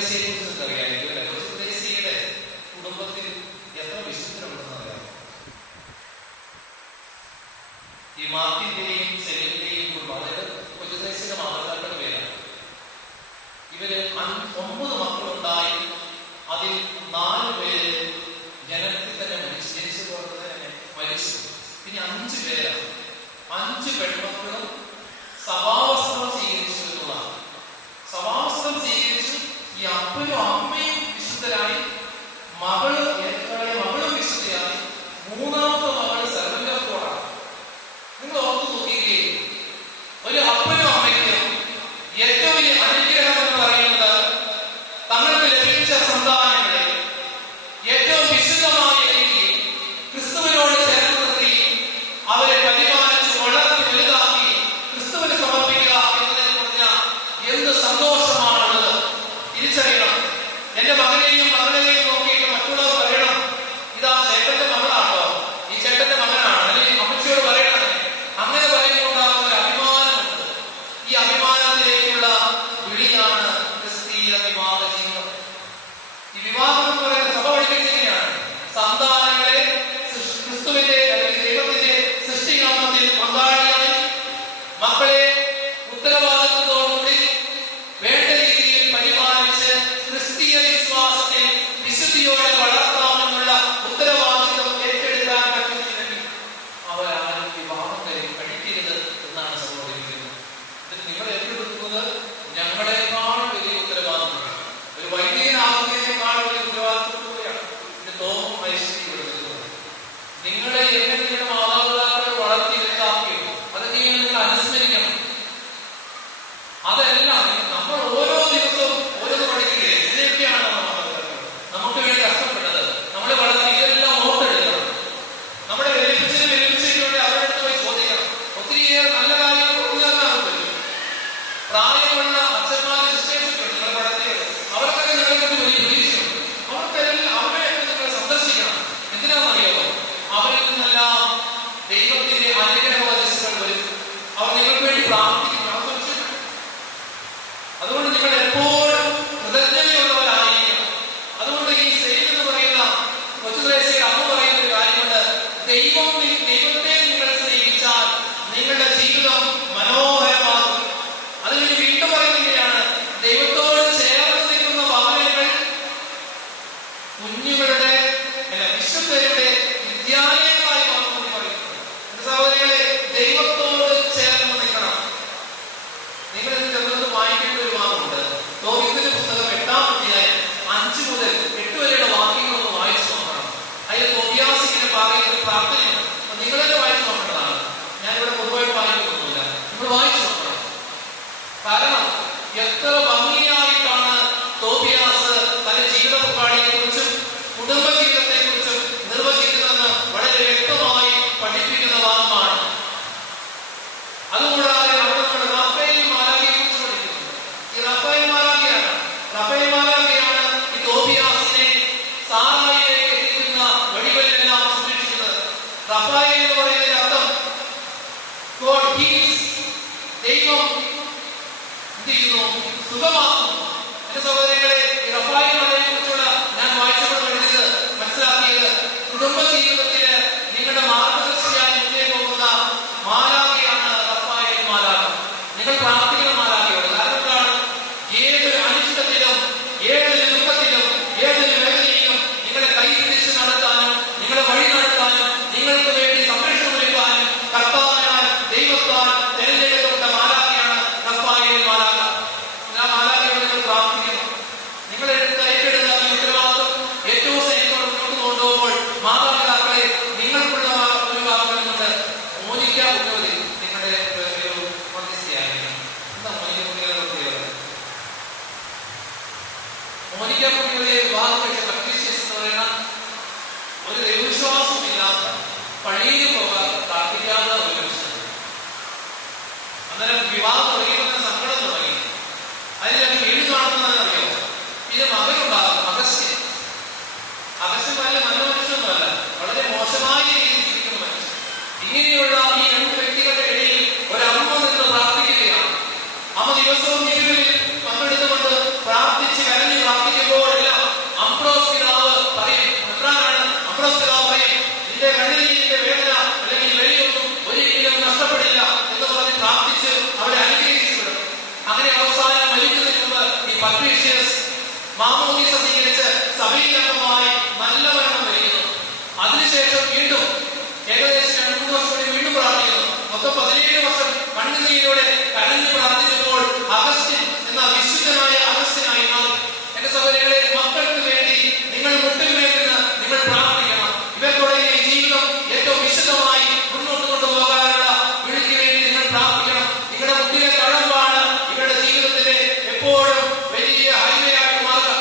ത്രേസ്യയെ കുറിച്ച് നിങ്ങൾക്ക് അറിയാമെങ്കിൽ അല്ലെ? കൊച്ചു ത്രേസ്യയുടെ കുടുംബത്തിൽ എത്ര വിശുദ്ധരുണ്ടെന്ന് അറിയാം? ഈ മാർട്ടിന്റെയും സെലിന്റെയും കുടുംബം, അതായത് കൊച്ചു ത്രേസ്യയുടെ മാതാപിതാക്കളുടെ പേരാണ്. ഇവര് 9 മക്കളുണ്ടായി. അതിൽ 4 പേര് ജനനത്തിൽ തന്നെ ജനിച്ചു പോലെ തന്നെ മരിച്ചു. പിന്നെ 5 പേരാണ്. 5 പെൺമക്കളും സഭാവസ്ത്രം സ്വീകരിച്ചു എന്നുള്ളതാണ്. സഭാവസ്ത്രം സ്വീകരിച്ചു. ഈ അപ്പനും അമ്മയും വിശുദ്ധരായി, മകളും വിശുദ്ധയായി, 3ാമത്തെ മകള് സെർവന്റ് ഓഫ് ഗോഡാണ്. നിങ്ങൾ ഓർത്തു നോക്കുകയും ഒരു അപ്പനും അമ്മയ്ക്കും ഏറ്റവും വലിയ അനുഗ്രഹം എന്ന് പറയുന്നത് തങ്ങൾക്ക് ലഭിച്ച സന്താനങ്ങളെ ഏറ്റവും വിശുദ്ധമായ രീതിയിൽ ക്രിസ്തുവിനോട് ചേർത്ത് നിർത്തി അവരെ പരിപാലിച്ച് വളർത്തി വലുതാക്കി ക്രിസ്തുവിന് സമർപ്പിക്കുക എന്നതിനെ പറഞ്ഞാൽ എന്ത് സന്തോഷമാണുള്ളത് തിരിച്ചറിയണം. എന്റെ മകനെയും മകളെയും നോക്കിയിട്ട് മറ്റുള്ളവർ പറയണം, ഇതാ ചേട്ടന്റെ മകളാണോ, ഈ ചേട്ടന്റെ മകനാണ്, അല്ലെങ്കിൽ അമ്മച്ചിയോട് പറയണേ. അങ്ങനെ പറയുമ്പോൾ ഉണ്ടാകുന്ന ഒരു അഭിമാനമുണ്ട്. ഈ അഭിമാനത്തിലേക്കുള്ള വിളിയാണ് ക്രിസ്തീയ വിവാഹ ജീവിതം. ഈ വിവാഹം എന്ന് പറയുന്ന സഭ പഠിപ്പിക്കുന്നതിനാണ് സന്താനങ്ങളെ ക്രിസ്തുവിന്റെ അല്ലെങ്കിൽ ദൈവത്തിന്റെ സൃഷ്ടികർമ്മത്തിൽ പങ്കാളിയായി മക്കളെ ഉത്തരവാദിത്വത്തോടുകൂടി വേണ്ട രീതിയിൽ പരിപാലിച്ച് ക്രിസ്തീയ വിശ്വാസത്തിൽ വിശുദ്ധിയോടെ വളർത്താമെന്നുള്ള ഉത്തരവാദിത്വം ഏറ്റെടുക്കാൻ പറ്റുന്നില്ലെങ്കിൽ അവരാരും വിവാഹം കഴിക്കരുത് എന്നാണ് സഭ പഠിപ്പിക്കുന്നത്. ഇതിന് നിങ്ങൾ ഏറ്റെടുക്കുന്നത് ഞങ്ങളെക്കാൾ വലിയ ഉത്തരവാദിത്വമാണ്. ഒരു വൈദ്യനാകുന്നതിനേക്കാൾ വലിയ ഉത്തരവാദിത്വത്തോടെയാണ് ഇത് തോന്നും ഐശ്വര്യപ്പെടുന്നത്. നിങ്ങളെ എങ്ങനെ നിങ്ങളുടെ മാതാപിതാക്കൾ വളർത്തി വലുതാക്കിയോ അതൊക്കെ നിങ്ങൾ അനുസ്മരിക്കണം. അതെല്ലാം നമ്മൾ ഓരോ ദിവസവും ഓരോന്ന് പഠിക്കുകയും ഇതിനൊക്കെയാണ് നമ്മുടെ മാതാപിതാക്കൾ നമുക്ക് വേണ്ടി കഷ്ടപ്പെട്ടത്, നമ്മളെ വളർത്തി. ഇതെല്ലാം ഓർത്തെടുക്കണം. നമ്മുടെ വെല്ലുവിളിച്ചിട്ടുണ്ട് അവരുടെ അടുത്ത് പോയി ചോദിക്കണം. ഒത്തിരിയേറെ നല്ല കാര്യങ്ങൾ കൊടുക്കാനാണ് പറ്റും. പ്രായമുള്ള അച്ഛന്മാരും സിസ്റ്റേഴ്സൊക്കെ ഉണ്ട് നിങ്ങളെ വളർത്തിയത്. അവർക്കൊക്കെ നിങ്ങളെ കൊണ്ട് വലിയ പ്രതീക്ഷയുണ്ട്. അവർക്കെല്ലാം അവരെയൊക്കെ നിങ്ങൾ സന്ദർശിക്കണം. എന്തിനാണെന്നറിയാമോ? അവരിൽ നിന്നെല്ലാം ദൈവത്തിന്റെ അനുഗ്രഹ വചസ്സുകൾ വരും. അവർ നിങ്ങൾക്ക് വേണ്ടി പ്രാർത്ഥിക്കണം. അതുകൊണ്ട് നിങ്ങൾ എപ്പോഴും കൃതജ്ഞതയുള്ളവരായിരിക്കണം. അതുകൊണ്ട് ഈ സെയിം എന്ന് പറയുന്ന കൊച്ചു ത്രേസ്യയുടെ അമ്മ പറയുന്ന ഒരു കാര്യമുണ്ട്. ദൈവത്തെ നിങ്ങൾ സ്നേഹിച്ചാൽ നിങ്ങളുടെ ജീവിതം മനോഹരമാകും. അതിന് വീണ്ടും പറയുന്നതിനെയാണ് ദൈവത്തോട് ചേർന്ന് നിൽക്കുന്ന ഭവനങ്ങൾ കുഞ്ഞുങ്ങളുടെ വിശുദ്ധരുടെ വിദ്യാലയങ്ങളായി മാറുമെന്ന് പറയുന്നത്. സഹോദരികളെ, ദൈവത്തോട് ചേർന്ന് നിൽക്കണം. നിങ്ങൾ ഇതിനകത്ത് വായിക്കേണ്ട ഒരു ഭാഗമുണ്ട്. തോബിത്തിന്റെ പുസ്തകം 8-ാം അധ്യായം 5 മുതൽ 8 വരെയുള്ള വാക്യങ്ങളൊന്ന് വായിച്ചു നോക്കണം. അതിൽ തോബിയാസിങ്ങനെ പറയുന്ന ഒരു പ്രാർത്ഥനയുണ്ട്. നിങ്ങളെന്നെ വായിച്ചു നോക്കേണ്ടതാണ്. ഞാനിവിടെ പൊതുവായിട്ട് വായിക്കുന്നൊന്നുമില്ല. നിങ്ങൾ വായിച്ചു നോക്കണം. കാരണം എത്ര ഭംഗിയായിട്ടാണ് തോബിയാസ് തന്റെ ജീവിത പങ്കാളിയെ കുറിച്ചും കുടുംബ ജീവിതത്തെ കുറിച്ചും നിർവചിക്കുന്നതെന്ന് വളരെ വ്യക്തമായി പഠിപ്പിക്കുന്ന ഭാഗമാണ്. അതുകൂടാതെ അവിടെ നമ്മൾ റാഫേൽ മാലാഖയെ കുറിച്ച് പഠിക്കുന്നു. ഈ റാഫേൽ മാലാഖയാണ് ഈ തോബിയാസിനെ സാറായിലേക്ക് എത്തിക്കുന്ന വഴികളിലെല്ലാം സംരക്ഷിക്കുന്നത്. റാഫേൽ എന്ന് പറയുന്നതിന്റെ അർത്ഥം ഗോഡ് ഹീൽസ്, ദൈവം എന്ത് ചെയ്യുന്നു? സുഖമാക്കുന്നു. എന്റെ സഹോദരങ്ങളെ, ഈ റാഫേൽ മാലാഖയെ കുറിച്ചുള്ള ഞാൻ വായിച്ചപ്പോൾ മനസ്സിലാക്കിയത് കുടുംബ ജീവിതത്തിന് നിങ്ങളുടെ മാർഗദർശിയായി മുന്നേ പോകുന്ന മാലാഖയാണ് റാഫേൽ മാലാഖ. നിങ്ങൾ പ്രാർത്ഥിക്കുന്ന മാലാഖയോട്. കാരണം എന്താണ്? ഏതൊരു അനിഷ്ടത്തിലും ഏതൊരു ദുഃഖത്തിലും ഏതൊരു വേദനയിലും നിങ്ങളെ കൈ പിടിച്ച് നടത്താനും നിങ്ങളെ വഴി നടത്താനും നിങ്ങൾക്ക് വേണ്ടി സംരക്ഷണം ഒരുക്കാനും കർത്താവിനാൽ ദൈവത്താൽ തെരഞ്ഞെടുക്കപ്പെട്ട മാലാഖയാണ് റാഫേൽ മാലാഖ. ആ മാലാഖയോട് നിങ്ങൾ പ്രാർത്ഥിക്കണം. നിങ്ങളെ ഏറ്റെടുക്കുന്ന ഈ ഉത്തരവാദിത്വം ഏറ്റവും സ്നേഹത്തോടെ മുന്നോട്ട് കൊണ്ടുപോകുമ്പോൾ മാതാപിതാക്കളെ നിങ്ങൾക്കുള്ള ഒരു വാക്കുകളുണ്ട്. മോനിക്ക പുണ്യവതി നിങ്ങളുടെ ഒരു മധ്യസ്ഥയായിരിക്കണം. എന്താ മോനിക്ക പുണ്യവതി? മോനിക്ക പുണ്യവതിയെ വിവാഹം കഴിച്ച പത്രീഷ്യസ് എന്ന് പറയുന്ന ഒരു ദൈവവിശ്വാസമില്ലാത്ത പള്ളിയിൽ പോകാത്ത പ്രാർത്ഥിക്കാത്ത ഒരു മനുഷ്യൻ. അന്നേരം വിവാഹം തുടങ്ങിയപ്പോൾ സങ്കടം തുടങ്ങി. അതിനൊക്കെ വീട് കാണുന്നതെന്നറിയോ? ഇത് മകനുണ്ടാകും, അഗസ്ത്യൻ. അഗസ്ത്യൻ നല്ല മനുഷ്യനൊന്നുമല്ല, വളരെ മോശമായ രീതിയിൽ ജീവിക്കുന്ന മനുഷ്യൻ. ഇങ്ങനെയുള്ള ഈ 2 വ്യക്തികളുടെ ഇടയിൽ ഒരമ്മ നിന്ന് പ്രാർത്ഥിക്കുകയാണ്. അമ്മ ദിവസവും ജീവിതത്തിൽ പങ്കെടുത്തുകൊണ്ട് പ്രാർത്ഥിച്ച് കരഞ്ഞു മാമോദീസ സ്വീകരിച്ച് സഭയിൽ അംഗമായി നല്ല മരണം വരിക്കുന്നു. അതിനുശേഷം വീണ്ടും ഏകദേശം 2-3 വർഷം കൂടി വീണ്ടും പ്രാർത്ഥിക്കുന്നു. മൊത്തം 17 വർഷം കണ്ണുനീരോടെ കരഞ്ഞു പ്രാർത്ഥിച്ചപ്പോൾ അഗസ്റ്റിൻ എന്ന വിശുദ്ധനായ അഗസ്റ്റിനായി മാറി. എന്റെ സഹോദരങ്ങളെ, മക്കൾക്ക് വേണ്ടി നിങ്ങൾ മുട്ടുമേൽക്കുന്ന നിങ്ങൾ പ്രാർത്ഥിക്കണം. ഇവർ തുടങ്ങിയ ജീവിതം ഏറ്റവും വിശുദ്ധമായി മുന്നോട്ട് കൊണ്ടുപോകാനുള്ള വിളിക്ക് വേണ്ടി നിങ്ങൾ പ്രാർത്ഥിക്കണം. നിങ്ങളുടെ മുട്ടിലെ തഴമ്പാണ് ഇവരുടെ ജീവിതത്തിലെ എപ്പോഴും വലിയ ഹൈവേ ആയിട്ട് മാറുക.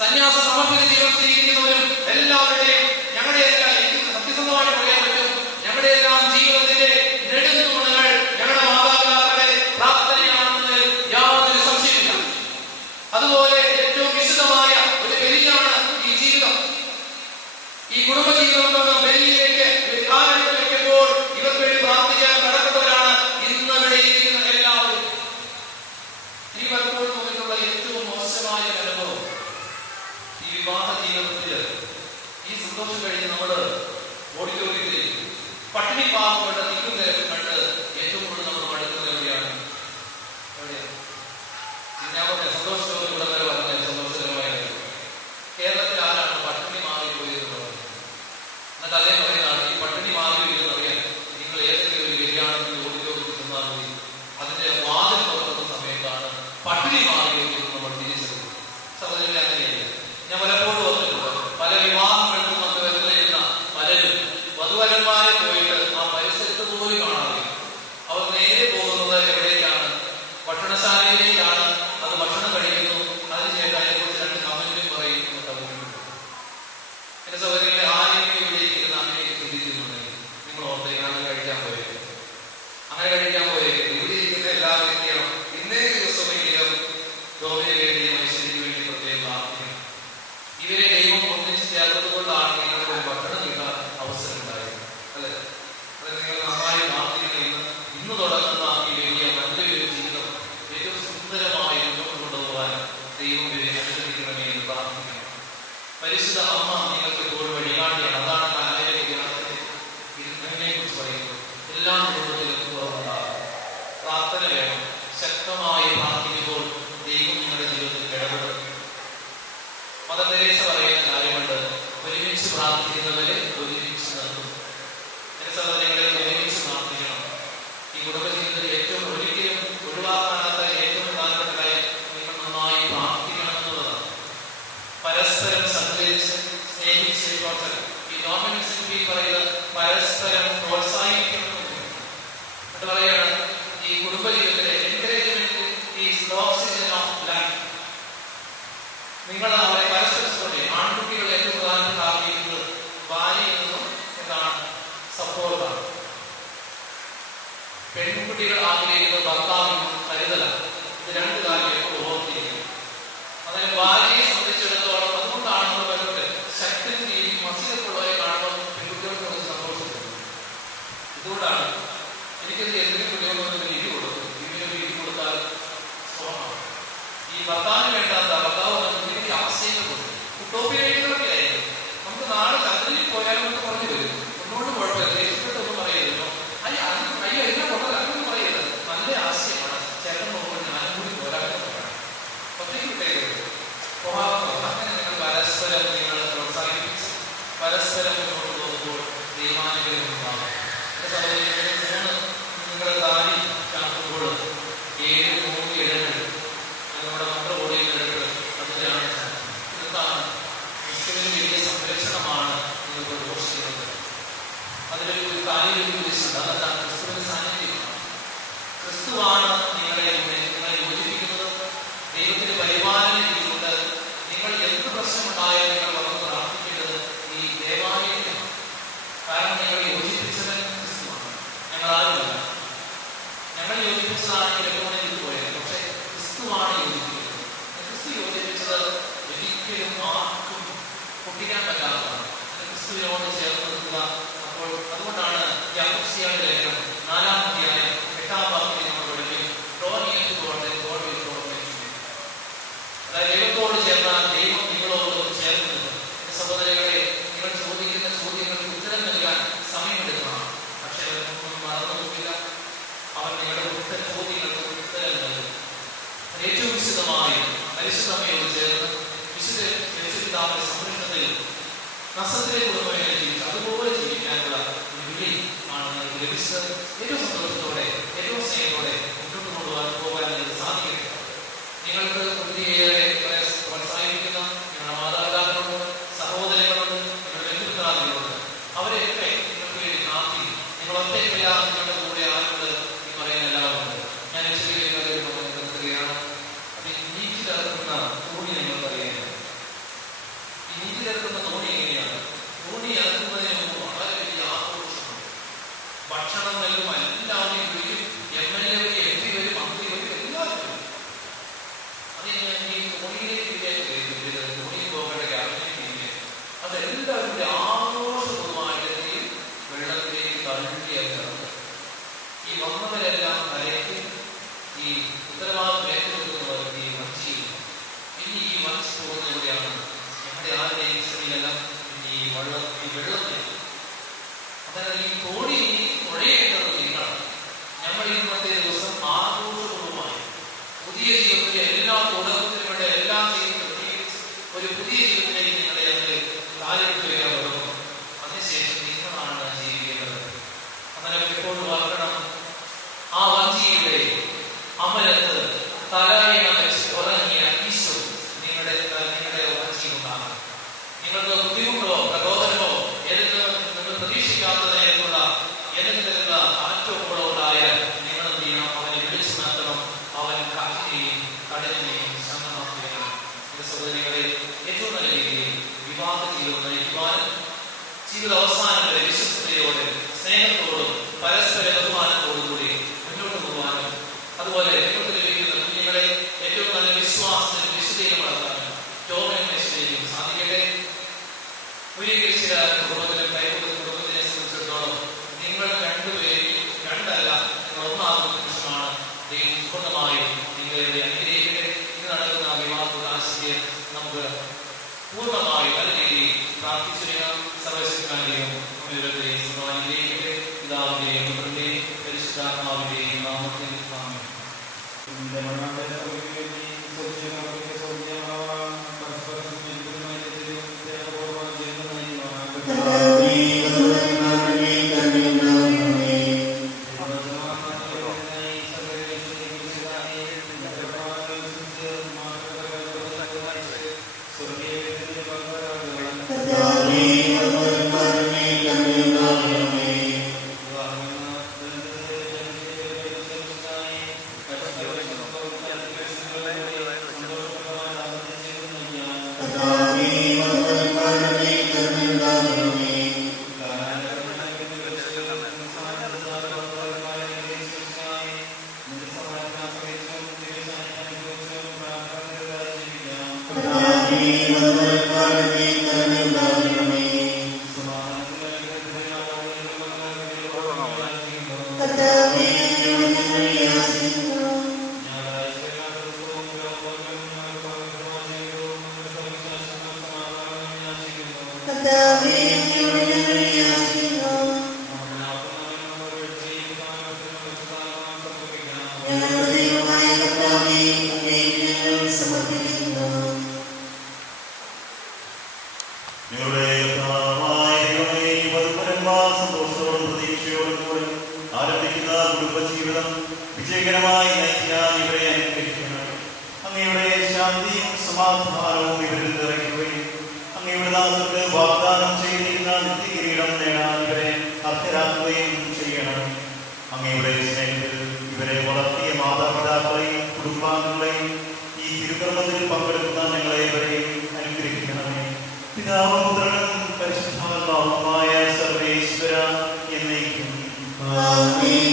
സന്യാസ സമർപ്പിത ജീവൻ സ്വീകരിക്കുന്നവരും എല്ലാവരുടെയും ഞങ്ങളുടെ എല്ലാം എനിക്ക് സത്യസന്ധമായിട്ട് പറയാൻ പറ്റും, ഞങ്ങളുടെ എല്ലാം ജീവിതത്തിന്റെ നെടുന്തൂണുകൾ ഞങ്ങളുടെ മാതാപിതാക്കളുടെ പ്രാർത്ഥനയാണെന്നതിൽ യാതൊരു സംശയമില്ല. അതുപോലെ ഏറ്റവും വിശുദ്ധമായ ഒരു ബലിയാണ് ഈ ജീവിതം. ഈ കുടുംബജീവിതം എന്ന ബലിയിലേക്ക് കാലെടുത്ത് വെക്കുമ്പോൾ ഇവർക്ക് വേണ്ടി പ്രാർത്ഥിക്കാൻ കടപ്പെട്ടവരാണ് ഇന്ന് ഇവിടെ ഇരിക്കുന്ന എല്ലാവരും. ഈ പലപ്പോഴും തോന്നിയിട്ടുള്ള ഏറ്റവും മോശമായ അനുഭവം ഈ വിവാഹ ജീവിതത്തില് ഈ സന്തോഷം കഴിഞ്ഞ് നമ്മള് ഓഡിറ്റോറിയത്തിൽ പട്ടിണി പാവങ്ങളുടെ നിൽക്കുന്നതിനെ കണ്ട് ഏറ്റവും കൂടുതൽ നമ്മൾ മടുക്കുന്നത് എവിടെയാണ്? ഞാൻ പറഞ്ഞ സന്തോഷത്തോടെ ഇവിടെ വരെ പറഞ്ഞ സന്തോഷകരമായ കേരളത്തിൽ ആരാണ് പട്ടിണി മാറി പോയതെന്നുള്ളത്? എന്നിട്ട് അദ്ദേഹം പറയുന്നതാണ്, ഈ പട്ടിണി മാറി എന്നറിയാൻ നിങ്ങൾ ഏതെങ്കിലും ഒരു കല്യാണത്തിൽ ഓഡിറ്റോറിയത്തിൽ ചെന്നാൽ മതി, അതിന്റെ വാതിൽ തുറക്കുന്ന സമയത്താണ് പട്ടിണി മാറി നമ്മൾ തിരിച്ചറിയുന്നത്. സഹോദരങ്ങളെ, അങ്ങനെയല്ല. ഞാൻ പലപ്പോഴും വന്നിട്ടുണ്ട്, പല വിവാഹങ്ങൾക്കും വന്ന് വരുന്ന പലരും വധുവരന്മാരെ പോയിട്ട് ആ പരിസരത്ത് പോലും കാണാറില്ല. അവർ നേരെ പോകുന്നത് എവിടേക്കാണ്? ഭക്ഷണശാലയിലേക്കാണ്. അത് ഭക്ഷണം കഴിക്കുന്നു, അതിനുശേഷം അതിനെക്കുറിച്ച് 2 കമന്റും പറയും. എന്റെ സഹോദരങ്ങളെ, ആരെങ്കിലും ഇവിടെ ഇരുന്ന് അങ്ങനെ ചിന്തിക്കുന്നുണ്ടെങ്കിൽ നിങ്ങൾ ഓർത്തേക്ക് അങ്ങനെ കഴിക്കാൻ പോയേക്കും. അങ്ങനെ കഴിക്കാൻ പോയേക്കും. ഇവിടെ ഇരിക്കുന്ന എല്ലാവരും ചെയ്യണം, ഇന്നേ ദിവസമെങ്കിലും രോഗിയെ വേണ്ടിയും ഐശ്വര്യക്ക് വേണ്ടി പ്രത്യേകം പ്രാർത്ഥിക്കണം. ഇവരെ ദൈവം ഒന്നിച്ച് ചേർന്നത് കൊണ്ടാണ് നിങ്ങൾക്ക് ഒരു ഭക്ഷണം കിട്ടാൻ അവസരം ഉണ്ടായത്, അല്ലെ? അത് നിങ്ങൾ നന്നായി പ്രാർത്ഥിക്കണം. ഇന്ന് തുടങ്ങുന്ന ഈ വലിയ നല്ലൊരു ജീവിതം ഏറ്റവും സുന്ദരമായി മുന്നോട്ട് കൊണ്ടുപോകാൻ ദൈവം ഇവരെ അനുഗ്രഹിക്കണമേ എന്ന് പ്രാർത്ഥിക്കണം. പരിശുദ്ധ അമ്മ നിങ്ങൾക്ക് എപ്പോഴും വഴികാട്ടിയാണ്. അതാണ് കാനായിലെ കല്യാണത്തിന്റെ ഇതിനെ കുറിച്ച് പറയുന്നത്. എല്ലാ കുടുംബത്തിലും തുറന്നുണ്ടാകും. പ്രാർത്ഥന വേണം. ശക്തമായി പ്രാർത്ഥിക്കുമ്പോൾ ദൈവം നിങ്ങളുടെ ജീവിതത്തിൽ ഇടപെടും. മദർ തെരേസ പറയുന്ന കാര്യമുണ്ട്, ഒരുമിച്ച് പ്രാർത്ഥിക്കുന്നവരെ ഒരുമിച്ച് നിർത്തും. എന്റെ സഹോദരങ്ങളെ, ഒരുമിച്ച് പ്രാർത്ഥിക്കണം. ഈ കുടുംബജീവിതത്തിൽ ഏറ്റവും ഒരിക്കലും ഒഴിവാക്കാനാത്ത ഏറ്റവും പ്രധാനപ്പെട്ട കാര്യം നിങ്ങൾ നന്നായി പ്രാർത്ഥിക്കണം എന്നുള്ളതാണ്. പരസ്പരം സഹകരിച്ച് സ്നേഹിച്ച് പ്രോത്സാഹിക്കണം. ഈ നോമിനേഷൻ പറയുന്നത് പരസ്പരം പ്രോത്സാഹിപ്പിക്കണം എന്നിട്ട് പറയാണ്, ഈ കുടുംബജീവിതത്തിലെ encouragement is the oxygen of life. നിങ്ങൾ അവരെ പരസ്പരം ആൺകുട്ടികൾ ഏറ്റവും പ്രധാനപ്പെട്ട ആഗ്രഹിക്കുന്നത് ഭാര്യയിൽ നിന്നും എന്താണ്? സപ്പോർട്ടാണ്. പെൺകുട്ടികൾ ആഗ്രഹിക്കുന്നത് ഭർത്താവിൽ കരുതലാണ്. ഇത് 2 കാര്യം എപ്പോഴും ഓർത്തിരിക്കും. അതിന് ഭാര്യയെ സംബന്ധിച്ചിടത്തോളം അതുകൊണ്ടാണ് നമ്മൾ വരുന്നത് ശക്തി മസിലൊക്കെയുള്ളവരെ കാണുമ്പോൾ പെൺകുട്ടികൾക്ക് കുറച്ച് സന്തോഷിക്കുന്നത്. ഇതുകൊണ്ടാണ് എനിക്കത് എന്തെങ്കിലും കുട്ടികൾക്ക് ഇരി കൊടുക്കും. ഇവരൊരു ഇരി കൊടുത്താൽ സ്ട്രോങ്ങാണ്. ഈ ഭർത്താവിന് വേണ്ടാത്ത ഭർത്താവ് എനിക്ക് ആശയങ്ങൾ കൊടുക്കും. കുട്ടോപ്പിയൊക്കെ ആയിരിക്കും. നമുക്ക് നാളെ ചന്ദ്രനിൽ പോയാലും നമുക്ക് പറഞ്ഞു വരും, ഒന്നുകൊണ്ട് കുഴപ്പമില്ല, ദേഷ്യപ്പെട്ടൊന്നും പറയരുതല്ലോ, അയ്യോ എന്നെ കൊണ്ടത് അങ്ങനെ പറയരുത്, നല്ല ആശയമാണ്, ചേട്ടൻ പോകുമ്പോൾ ഞാനും കൂടി പോരാട്ടം പറയണം, ഒറ്റയ്ക്ക് വിട്ടേക്കരുത്. അങ്ങനെ നിങ്ങൾ പരസ്പരം നിങ്ങൾ പ്രോത്സാഹിപ്പിച്ച് പരസ്പരം മുന്നോട്ട് പോകുമ്പോൾ ദൈവാനുഗ്രഹം ഉണ്ടാകും. സഹോദരങ്ങളെ, 3 നിങ്ങൾ താലി കണക്കുമ്പോൾ 7 ഇടങ്ങൾ നമ്മുടെ മക്കൾ ഓടിയെടുത്ത് അതിലാണ്. ഇതാണ് ക്രിസ്തുവിന് വലിയ സംരക്ഷണമാണ് നിങ്ങൾക്ക് ഘോഷിക്കുന്നത്. അതിലൊരു കാര്യമൊരു ഉദ്ദേശിച്ചത് അതാണ് ക്രിസ്തുവിന്റെ സാന്നിധ്യമാണ്. ക്രിസ്തുവാണ് നിങ്ങളെ യോജിപ്പിക്കുന്നത്. ദൈവത്തിന്റെ പരിപാലന രീതിയുണ്ട്. നിങ്ങൾ എന്ത് പ്രശ്നമുണ്ടായാലും നിങ്ങൾ വന്ന് പ്രാർത്ഥിക്കേണ്ടത് ഈ ദേവാലയത്തിലാണ്. കാരണം നിങ്ങൾ യോജിപ്പിച്ചത് ക്രിസ്തുവാണ്, ഞങ്ങൾ ആരുമല്ല. ഞങ്ങൾ യോജിപ്പിച്ചതാണെങ്കിൽ എപ്പോഴും ഇത് പോയത്, പക്ഷെ ക്രിസ്തുവാണ് യോജിപ്പിക്കുന്നത്. ക്രിസ്തു യോജിപ്പിച്ചത് ഒരിക്കലും ആർക്കും പൊട്ടിക്കാൻ പറ്റാത്തതാണ്. ക്രിസ്തുവിനോട് ചേർന്ന് നിൽക്കുക. അപ്പോൾ അതുകൊണ്ടാണ് യാക്കോബ്സിയായുടെ ലേഖനം 4-ാം അധ്യായം 8-ാം വാക്യത്തിൽ നമ്മൾ പഠിക്കും, അതായത് ദൈവത്തോട് ചേർന്നാൽ ദൈവം നിങ്ങളോട് ചേർന്ന് നിൽക്കും. സഹോദരങ്ങളെ, നിങ്ങൾ ചോദിക്കുന്ന ചോദ്യങ്ങൾക്ക് ഉത്തരം നൽകാൻ സമയമെടുക്കണം. പക്ഷെ അവരൊന്നും മറന്നു നോക്കില്ല. അവൻ നിങ്ങളുടെ ചോദ്യങ്ങൾക്ക് ഉത്തരം നൽകും. ഏറ്റവും വിശദമായി പരിശുദ്ധമയോട് ചേർന്ന് പിതാവിന്റെ സംരക്ഷണത്തിൽ നസറത്തിലെ കുടുംബം ജീവിച്ചു അതുപോലെ ജീവിക്കാനുള്ള ഒരു വിളി ആണ് നിങ്ങൾക്ക് ലഭിച്ചത്. ഏറ്റവും സന്തോഷത്തോടെ ഏറ്റവും സ്നേഹത്തോടെ മുന്നോട്ട് പോകാൻ നിങ്ങൾക്ക് സാധിക്കട്ടെ. നിങ്ങൾക്ക് ഒത്തിരിയേറെ പ്രോത്സാഹിപ്പിക്കുന്ന നിങ്ങളുടെ മാതാപിതാക്കളുണ്ട്, സഹോദരങ്ങളുണ്ട്, നിങ്ങളുടെ ബന്ധുമിത്രാദികളുണ്ട്. അവരെയൊക്കെ നിങ്ങൾക്ക് വേണ്ടി പ്രാർത്ഥിക്കും. നിങ്ങളൊറ്റയ്ക്കല്ല, നിങ്ങളുടെ കൂടെ ആരുണ്ട് എന്ന് പറയാൻ എല്ലാവരും ഉണ്ട്. ഞാൻ ചെറിയ നിർത്തുകയാണ്. നീതി ചേർക്കുന്ന തോണി നിങ്ങൾക്കറിയാം. ഈ നീതി ചേർക്കുന്ന തോണി എങ്ങനെയാണ്? തോണി ഇറക്കുന്നതിന് മുമ്പ് വളരെ വലിയ ആഘോഷമുണ്ട്. ഭക്ഷണം നൽകും, എല്ലാവരെയും വരും, MLA വരും, MP വരും, മന്ത്രി വരും, എല്ലാവരും വരും. അത് ഞാൻ ഈ തോണിയിലേക്ക് തോണിയിൽ പോകേണ്ട ക്യാബിനറ്റ് അതെല്ലാവരും ആഘോഷപൂർവ്വമായിട്ട് വെള്ളത്തിലേക്ക് തള്ളിയിറങ്ങുന്നത്. ഈ വന്നവരെല്ലാം കരയ്ക്ക് ഈ ഉത്തരവാദിത്വം ഏറ്റെടുക്കുന്നവർക്ക് ഈ വഞ്ചി പിന്നെ ഈ വഞ്ചി പോകുന്നതിലൂടെയാണ് നമ്മുടെ ആരുടെയും ശ്രമിയെല്ലാം ഈ വെള്ളത്തിൽ. അതായത് ഈ തോണി തുഴയേണ്ടത് നിങ്ങളാണ്. നമ്മൾ ഇന്നത്തെ ദിവസം ആഘോഷപൂർവ്വമായി പുതിയ ജീവിതത്തിലെ എല്ലാ തുടക്കത്തിലും എല്ലാം ചെയ്ത് ഒരു പുതിയ ജീവിതത്തിലേക്ക് നിങ്ങളെ ഞങ്ങൾ കാലെടുത്ത് വരാൻ തുടങ്ങും. അതിനുശേഷം നിങ്ങളാണ് ജീവിക്കേണ്ടത്. അങ്ങനെ എപ്പോഴും ഓർക്കണം, ആ വഞ്ചിയുടെ അമരത്ത് തലയിണ വെച്ച് ഉറങ്ങിയ ഈശോ നിങ്ങളുടെ വഞ്ചിയുണ്ടാകണം. നിങ്ങൾക്ക് ബുദ്ധിമുട്ടോ പ്രബോധനമോ ഏതെങ്കിലും നിങ്ങൾ പ്രതീക്ഷിക്കാത്ത തരത്തിലുള്ള ഏതെങ്കിലും തരത്തിലുള്ള കാറ്റോക്കുകളോ ഉണ്ടായാൽ നിങ്ങൾ എന്ത് ചെയ്യണം? അവനെ വിളിച്ചു നടത്തണം. അവൻ കാറ്റിനെയും കടലിനെയും ശാന്തമാക്കുകയാണ്. സഹോദരികളെ, ഏറ്റവും നല്ല രീതിയിൽ വിവാഹ ജീവിതം നയിക്കുവാനും ജീവിത അവസാനം വരെ വിശ്വസ്തയോടെ സ്നേഹത്തോടും പരസ്പര ബഹുമാനത്തോടും കൂടി മുന്നോട്ട് പോകാനും അതുപോലെ നിങ്ങൾക്ക് ലഭിക്കുന്ന കുഞ്ഞുങ്ങളെ ഏറ്റവും നല്ല വിശ്വാസത്തിലും വിശുദ്ധിയിലും വളർത്താനും രോഗം സാധിക്കട്ടെ. ഒരിക്കൽ കുടുംബത്തിലും കൈകൊടുത്ത കുടുംബത്തിനെ സംബന്ധിച്ചിടത്തോളം നിങ്ങൾ രണ്ടുപേരും രണ്ടല്ല, നിങ്ങൾ ഒന്നാകുന്ന നിമിഷമാണ്. ദൈവം പൂർണ്ണമായും നിങ്ങളെ അനുഗ്രഹിക്കട്ടെ. ഇന്ന് നടക്കുന്ന വിവാഹ ഉദാശിക്ക് നമുക്ക് പൂർണ്ണമായും നല്ല രീതിയിൽ പ്രാർത്ഥിച്ചിരിക്കണം. സർവശക്തനായും അനുഗ്രഹിക്കട്ടെ. പിതാവിന്റെയും പുത്രന്റെയും പരിശുദ്ധാത്മാവിന്റെയും നാമത്തിൽ ആമേൻ. വിജയകരമായി നയിക്കാൻ ഇവരെ അനുഗ്രഹിക്കണം. അങ്ങയുടെ ശാന്തിയും സമാധാനവും ഇവരിൽ നിറയ്ക്കുകയും അങ്ങയുടെ ദാസർക്ക് വാഗ്ദാനം ചെയ്തിരുന്ന നിത്യകിരീടം നേടാൻ ഇവരെ അർഹരാക്കുകയും ചെയ്യണം. അങ്ങയുടെ സ്നേഹത്തിൽ ഇവരെ വളർത്തിയ മാതാപിതാക്കളെയും കുടുംബാംഗങ്ങളെയും ഈ തിരുക്കർമ്മത്തിൽ പങ്കെടുക്കുന്ന ഞങ്ങളെ ഇവരെയും അനുഗ്രഹിക്കണമേ. പിതാവും പുത്രനും പരിശുദ്ധാത്മാവുമായ സർവേശ്വര എന്നേക്കും ആമേൻ.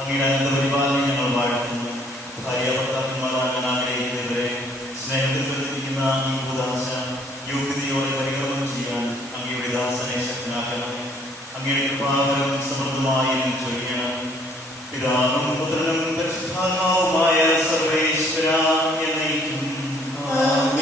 അങ്ങയുടെ പരിപാലനം ഞങ്ങൾ വാഴ്ത്തുന്നു. ഭാര്യ ഭർത്താക്കന്മാരാകാൻ ആഗ്രഹിക്കുന്നവരെ സ്നേഹത്തിൽ പ്രതികരിക്കുന്ന ഈ ഉദാസ യോഗ്യതയോടെ പരിക്രമം ചെയ്യാൻ അങ്ങയുടെ ദാസനെ ശക്തനാക്കണം. അങ്ങയുടെ കൃപാവരം സമൃദ്ധമായി ചൊരിയണം. പിതാവും പുത്രനും പരിശുദ്ധാത്മാവുമായ സർവേശ്വര എന്നേക്കും ആമേൻ.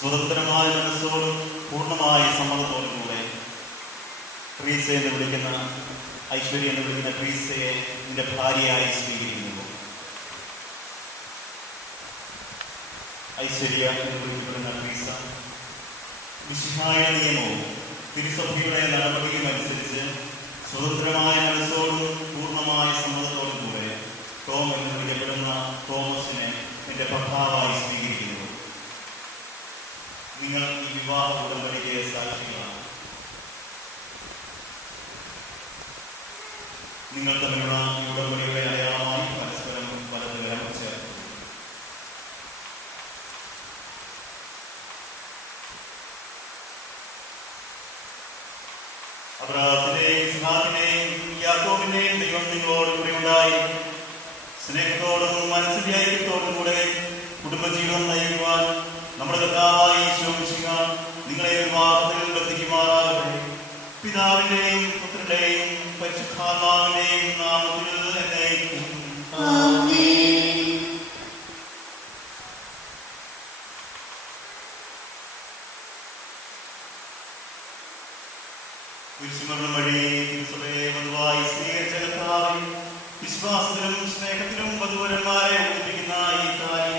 സ്വതന്ത്രമായ മനസ്സോടും പൂർണ്ണമായ സമ്മതത്തോടും കൂടെ ട്രീസ എന്ന് വിളിക്കുന്ന ഐശ്വര്യ എന്ന് വിളിക്കുന്ന ട്രീസയെ നിന്റെ ഭാര്യയായി സ്വീകരിക്കുന്നു. ഐശ്വര്യ എന്ന് വിളിക്കപ്പെടുന്ന ട്രീസ മിശിഹായ നിയമവും തിരുസഭയുടെ നടപടിയും അനുസരിച്ച് സ്വതന്ത്രമായ മനസ്സോടും പൂർണ്ണമായ സമ്മതത്തോടും കൂടെ ടോം എന്ന് വിളിക്കപ്പെടുന്ന തോമസിനെ നിന്റെ ഭർത്താവായി സ്വീകരിക്കുന്നു. നിങ്ങൾ ഈ വിവാഹ ഉടമ്പടിക്ക് സാക്ഷികളാണ്. നിങ്ങൾ തമ്മിലുള്ള ഈ ഉടമ്പടിയുടെ അടയാളമായി പരസ്പരം പലതരം ചേർന്നു. അബ്രഹാമിന്റെയും ഇസ്ഹാക്കിന്റെയും യാക്കോബിന്റെയും ദൈവം നിങ്ങളോട് കൂടെ ഉണ്ടായി സ്നേഹത്തോടും മനസ്സിന്റെ ഐക്യത്തോടും കൂടെ കുടുംബജീവിതം നയിക്കുവാൻ നമ്മുടെ കർത്താവായ യേശു മിശിഹ നിങ്ങളെ വിവാഹത്തിൽ ബന്ധിക്കുമാറാകട്ടെ. പിതാവിന്റെയും പുത്രന്റെയും പരിശുദ്ധാത്മാവിന്റെയും നാമത്തിൽ എന്നേക്കും. കുരിശുമരണം വഴി തിരുസഭയെ വധുവായി സ്വീകരിച്ച കർത്താവേ, വിശ്വാസത്തിലും സ്നേഹത്തിലും വധുവരന്മാരെ ഒന്നിപ്പിക്കുന്ന ഈ താലി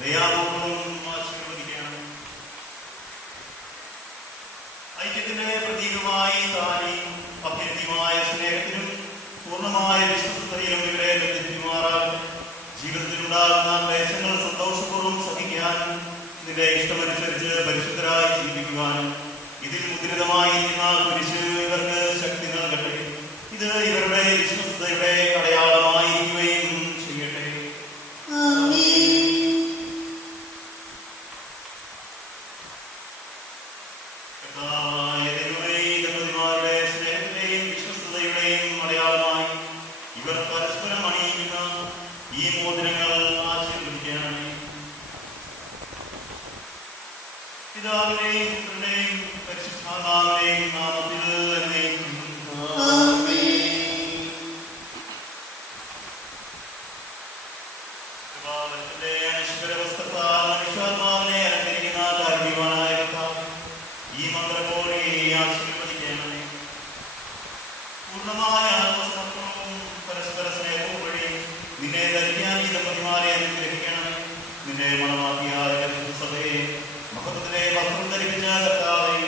ദയാപൂർവം ആശീർവദിക്കണം. ഐക്യത്തിന്റെ പ്രതീകമായി താലി അഭ്യർത്ഥിയുമായ സ്നേഹത്തിനും പൂർണ്ണമായ വിശ്വസ്തയിലും ഇവരെ ബന്ധിപ്പിക്കുമാറാകും. ജീവിതത്തിലുണ്ടാകുന്ന ക്ലേശങ്ങൾ സന്തോഷപൂർവ്വം സഹിക്കാനും നിന്റെ ഇഷ്ടമനുസരിച്ച് പരിശുദ്ധരായി ജീവിക്കുവാനും ഇതിൽ മുദ്രിതമായിരിക്കുന്ന കുരിശ് ഇവർക്ക് ശക്തി നൽകട്ടെ. ഇത് ഇവരുടെ വിശ്വസ്തയുടെ അടയാളമായിരിക്കുകയും ചെയ്യട്ടെ. കർത്താവായ ദൈവമേ, ദമ്പതിമാരുടെ സ്നേഹത്തിന്റെയും വിശ്വസ്തയുടെയും അടയാളമായി ഇവർ പരസ്പരം അണിയിക്കുന്ന ഈ മോതിരങ്ങൾ ആശീർവദിക്കുകയാണ്. പിതാവിനെയും പുത്രനെയും പരിശുദ്ധാത്മാവിനെയും നാമത്തിൽ എന്നേക്കും. കർത്താവിന്റെ അനശ്വര വസ്ത്രത്താൽ മനുഷ്യാത്മാവിനെ അലങ്കരിക്കുന്ന കാരുണ്യവാനായ കർത്താവ്, ഈ മന്ത്രത്തോടെ ആശീർവദിക്കണമേ. പൂർണ്ണമായ ആത്മസമർപ്പണവും പരസ്പര സ്നേഹവും വഴി നിന്നെ ധരിക്കാൻ ഈ ദമ്പതിമാരെ അനുഗ്രഹിക്കണമേ. നിന്റെ മണവാട്ടിയായ സഭയെ മഹത്വത്തിലെ വസ്ത്രം ധരിപ്പിച്ച കർത്താവേ,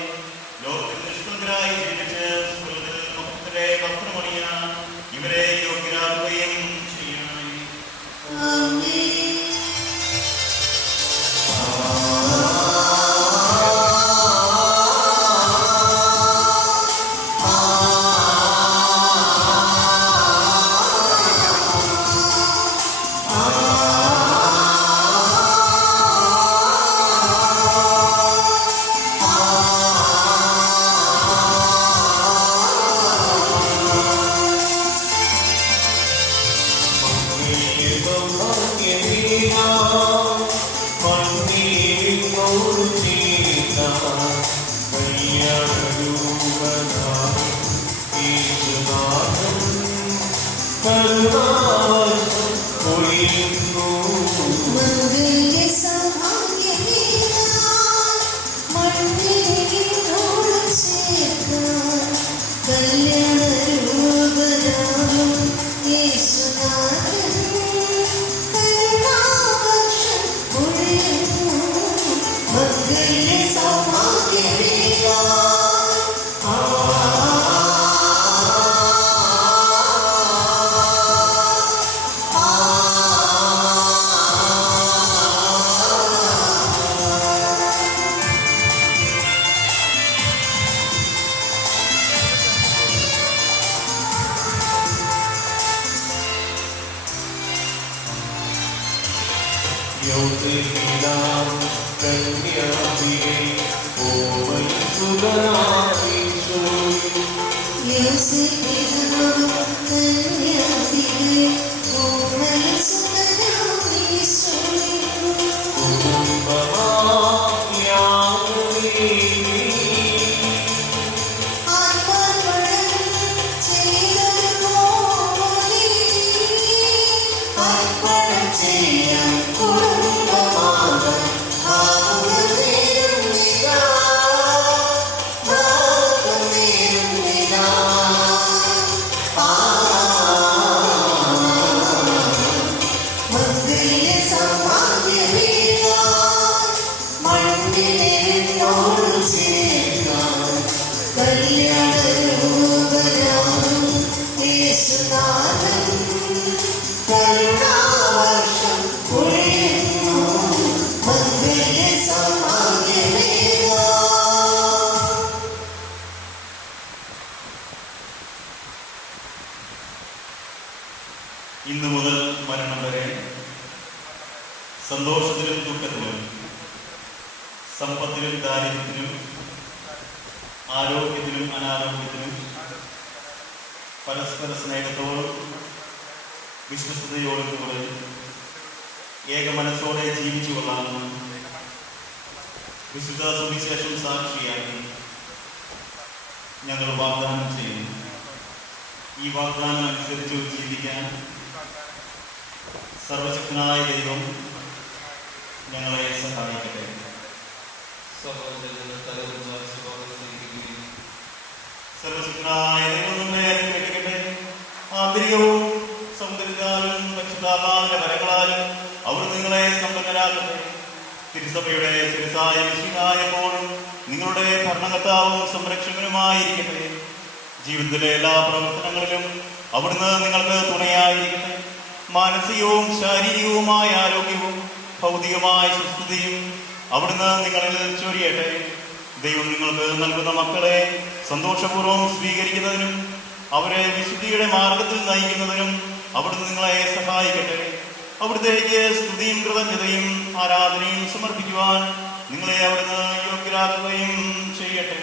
ലോകത്തിൽ നിഷ്കളങ്കരായി ജീവിച്ച് സ്വർഗ്ഗത്തിൽ മഹത്വത്തിലെ വസ്ത്രമണിയാൻ ഇവരെ യോഗ്യരാക്കുകയും ചെയ്യണമേ. യോഗ്യനാം കന്യാവിയെ ഇന്നു മുതൽ മരണം വരെ സന്തോഷത്തിലും ദുഃഖത്തിലും സമ്പത്തിലും ദാരിദ്ര്യത്തിലും ആരോഗ്യത്തിലും അനാരോഗ്യത്തിലും പരസ്പര സ്നേഹത്തോടും വിശ്വസ്തയോടും കൂടെ ഏക മനസ്സോടെ ജീവിച്ചു കൊള്ളാമെന്നും വിശുദ്ധ സുവിശേഷം സാക്ഷിയാക്കി ഞങ്ങൾ വാഗ്ദാനം ചെയ്യുന്നു. ഈ വാഗ്ദാനം അനുസരിച്ച് ജീവിക്കാൻ സർവശക്തനായ ദൈവം ഞങ്ങളെ സഹായിക്കട്ടെ. സർവശക്തനായ ദൈവം നമ്മളെ അനുഗ്രഹിക്കട്ടെ. ആന്തരികവും സൗന്ദര്യത്താലും പരിശുദ്ധാത്മാവിന്റെ വരങ്ങളാലും അവർ നിങ്ങളെ സമ്പന്നരാക്കട്ടെ. തിരുസഭയുടെ ശിരസായ വിശുദ്ധായപ്പോഴും നിങ്ങളുടെ ഭരണകർത്താവും സംരക്ഷകനുമായിരിക്കട്ടെ. ജീവിതത്തിലെ എല്ലാ പ്രവർത്തനങ്ങളിലും അവിടുന്ന് നിങ്ങൾക്ക് തുണയായിരിക്കട്ടെ. മാനസികവും ശാരീരികവുമായ ആരോഗ്യവും ഭൗതികമായ സുസ്ഥിതിയും അവിടുന്ന് നിങ്ങളിൽ ചൊരിയട്ടെ. ദൈവം നിങ്ങൾക്ക് നൽകുന്ന മക്കളെ സന്തോഷപൂർവ്വം സ്വീകരിക്കുന്നതിനും അവരെ വിശുദ്ധിയുടെ മാർഗത്തിൽ നയിക്കുന്നതിനും അവിടുന്ന് നിങ്ങളെ സഹായിക്കട്ടെ. അവിടുത്തേക്ക് സ്തുതിയും കൃതജ്ഞതയും ആരാധനയും സമർപ്പിക്കുവാൻ നിങ്ങളെ അവിടുന്ന് യോഗ്യരാക്കുകയും ചെയ്യട്ടെ.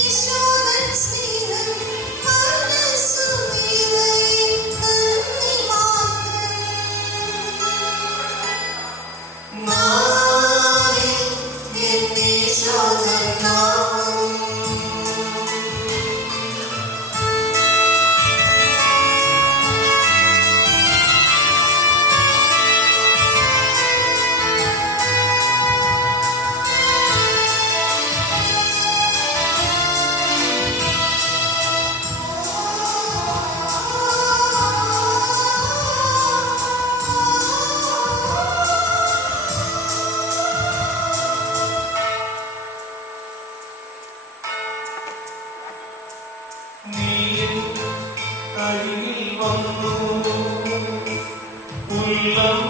ഈശോ നീ അരികിൽ വന്നു ഉള്ളം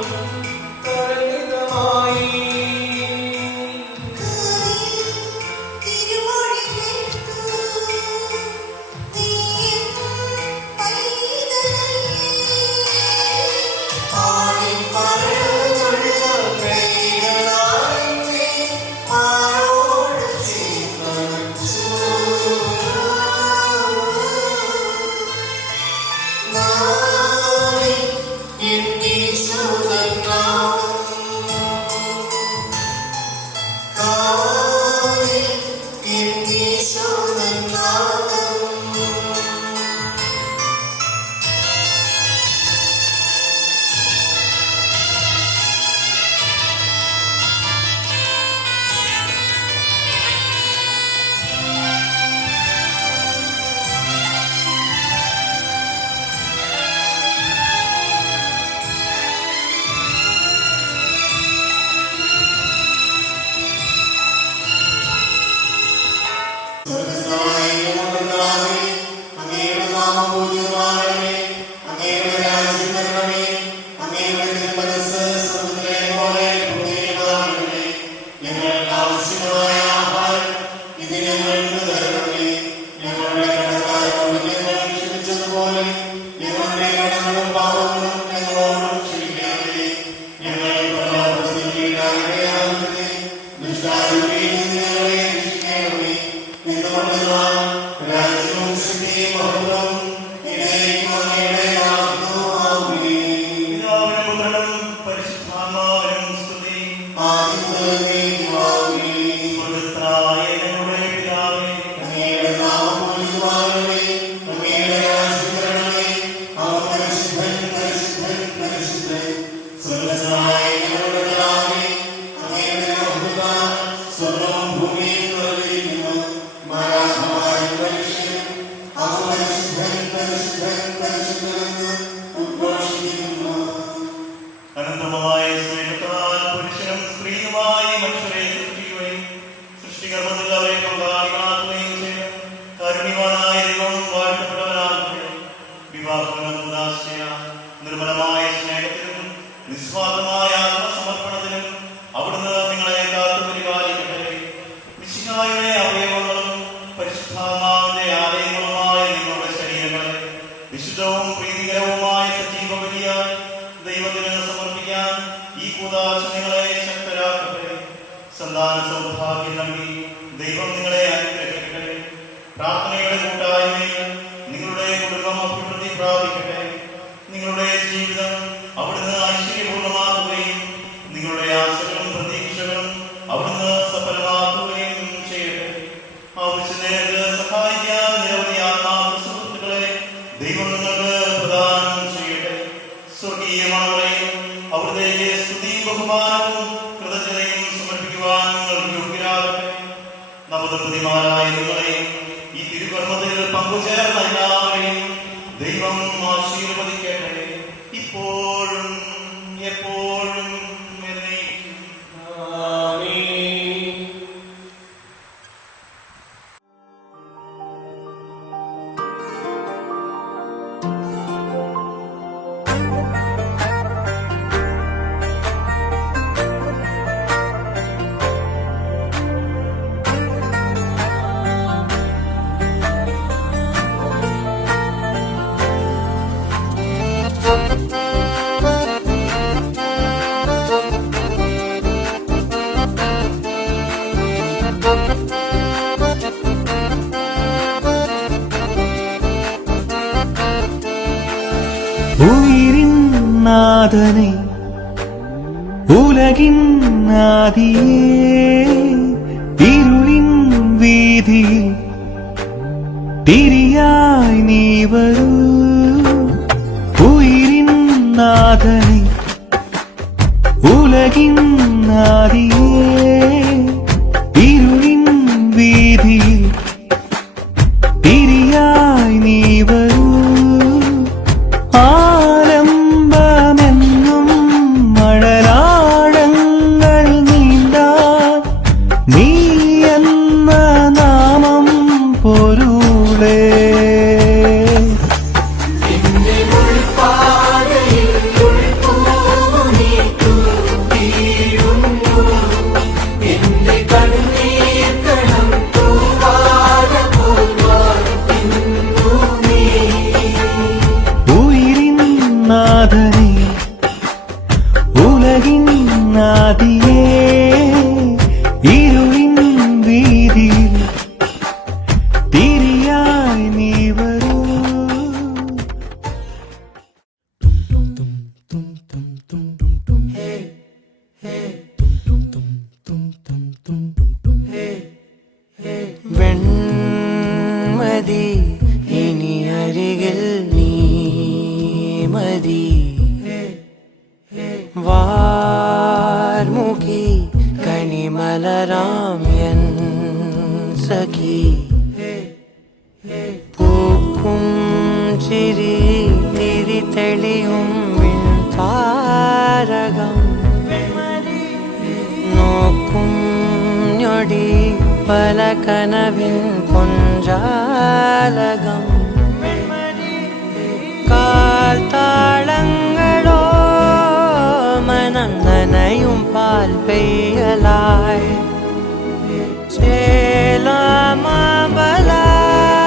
തരളിതമായി അനന്തമായ സ്നേഹത്താൽ പുരുഷനും സ്ത്രീയുമായി മനുഷ്യരെ സൃഷ്ടിക്കുകയും സൃഷ്ടികർമ്മത്തിൽ അവരെ പങ്കാളികളാക്കുകയും ചെയ്ത കാരുണ്യവാനായ ദൈവം വാഴ്ത്തപ്പെട്ടവനാകുകയും വിവാഹബന്ധനാശയ നിർമ്മലമായ സ്നേഹത്തിനും നിസ്വാർത്ഥമായ ആത്മസമർപ്പണത്തിനും അവിടുന്ന് നിങ്ങളെ കാത്തു പരിപാലിക്കട്ടെ. മിശിഹായുടെ അവയവങ്ങളും പരിശുദ്ധാത്മാവിന്റെ ആലയങ്ങളുമായ നിങ്ങളുടെ ശരീരങ്ങളെ വിശുദ്ധവും പ്രീതികരവുമായ സജീവ ബലിയായി ദൈവത്തിന് സമർപ്പിക്കാൻ ഈ കൂദാശ നിങ്ങളെ ശക്തരാക്കട്ടെ. സന്താന സൗഭാഗ്യം നൽകി ദൈവം നിങ്ങളെ അനുഗ്രഹിക്കട്ടെ. പ്രാർത്ഥനയുടെ കൂട്ടായ്മയിൽ നിങ്ങളുടെ കുടുംബം അഭിവൃദ്ധി പ്രാപിക്കട്ടെ. നിങ്ങളുടെ ജീവിതം അവിടുന്ന് ഐശ്വര്യപൂർണ്ണമാക്കുകയും നിങ്ങളുടെ ആശകളും പ്രതീക്ഷകളും അവിടുന്ന് സഫലമാക്കുകയും ചെയ്യട്ടെ. ആവശ്യനേരത്ത് സഹായിക്കാൻ നിരവധി ആത്മാവ് സുഹൃത്തുക്കളെ ദൈവം നിങ്ങൾക്ക് പ്രദാനം ചെയ്യട്ടെ. സ്വർഗീയ മണവറയിൽ അവിടുത്തേക്ക് സ്തുതിയും ബഹുമാനവും കൃതജ്ഞതയും സമർപ്പിക്കുവാൻ നിങ്ങൾ യോഗ്യരാകട്ടെ. നവദമ്പതിമാരായ നിങ്ങളെയും ഈ തിരുകർമ്മത്തിൽ പങ്കുചേർന്ന എല്ലാവരെയും ദൈവം ആശീർവദിക്കട്ടെ. ഇപ്പോഴും എപ്പോഴും എന്നേക്കും. ആമേൻ. உயிரின் நாதனை உலகின் ஆதியே இருளின் வீதியில் திரியாய் நீ வரு உயிரின் நாதனை உலகின் ஆதியே இருளின் வீதியில் திரியாய் நீ வரு ആലംബമെന്നും മഴലാഴങ്ങൾ നീന്താൻ നീ എന്ന നാമം പൊരുളേ മതി ഇനി അരികിൽ നീ മതി വാർമുഖി കണിമലരാം എൻ സഖി പൂക്കും ചിരി തിരി തെളിയും താരകം നോക്കും ഞൊടി പല കനവിൻ പൊഞ്ചാലകം കാൽത്താളങ്ങളോ മനം നനയും പാൽ പെയ്യലായി ചേലാമബലായി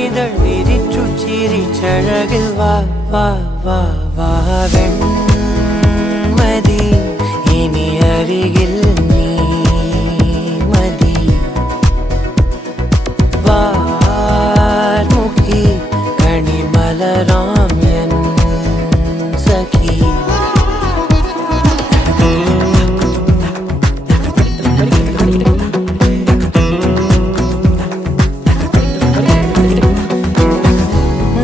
ഇതൾ വിരിച്ചു ചിരിച്ചഴകിൽ വാ വാ വാ വാ വെൺമതി ഇനി അരികിൽ നീ മതി വാർമുഖി കണിമലരാം എൻ സഖി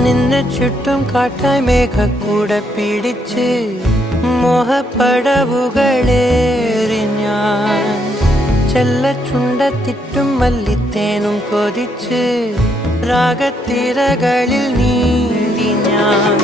നിന്നെ ചുറ്റും കാട്ടായി മേഘക്കൂട പിടിച്ച് മോഹപ്പടവുകളേറി ഞാൻ ചെല്ല ചുണ്ടത്തിട്ടും മല്ലിത്തേനും കൊതിച്ച് രാഗത്തിരകളിൽ നീന്തി ഞാൻ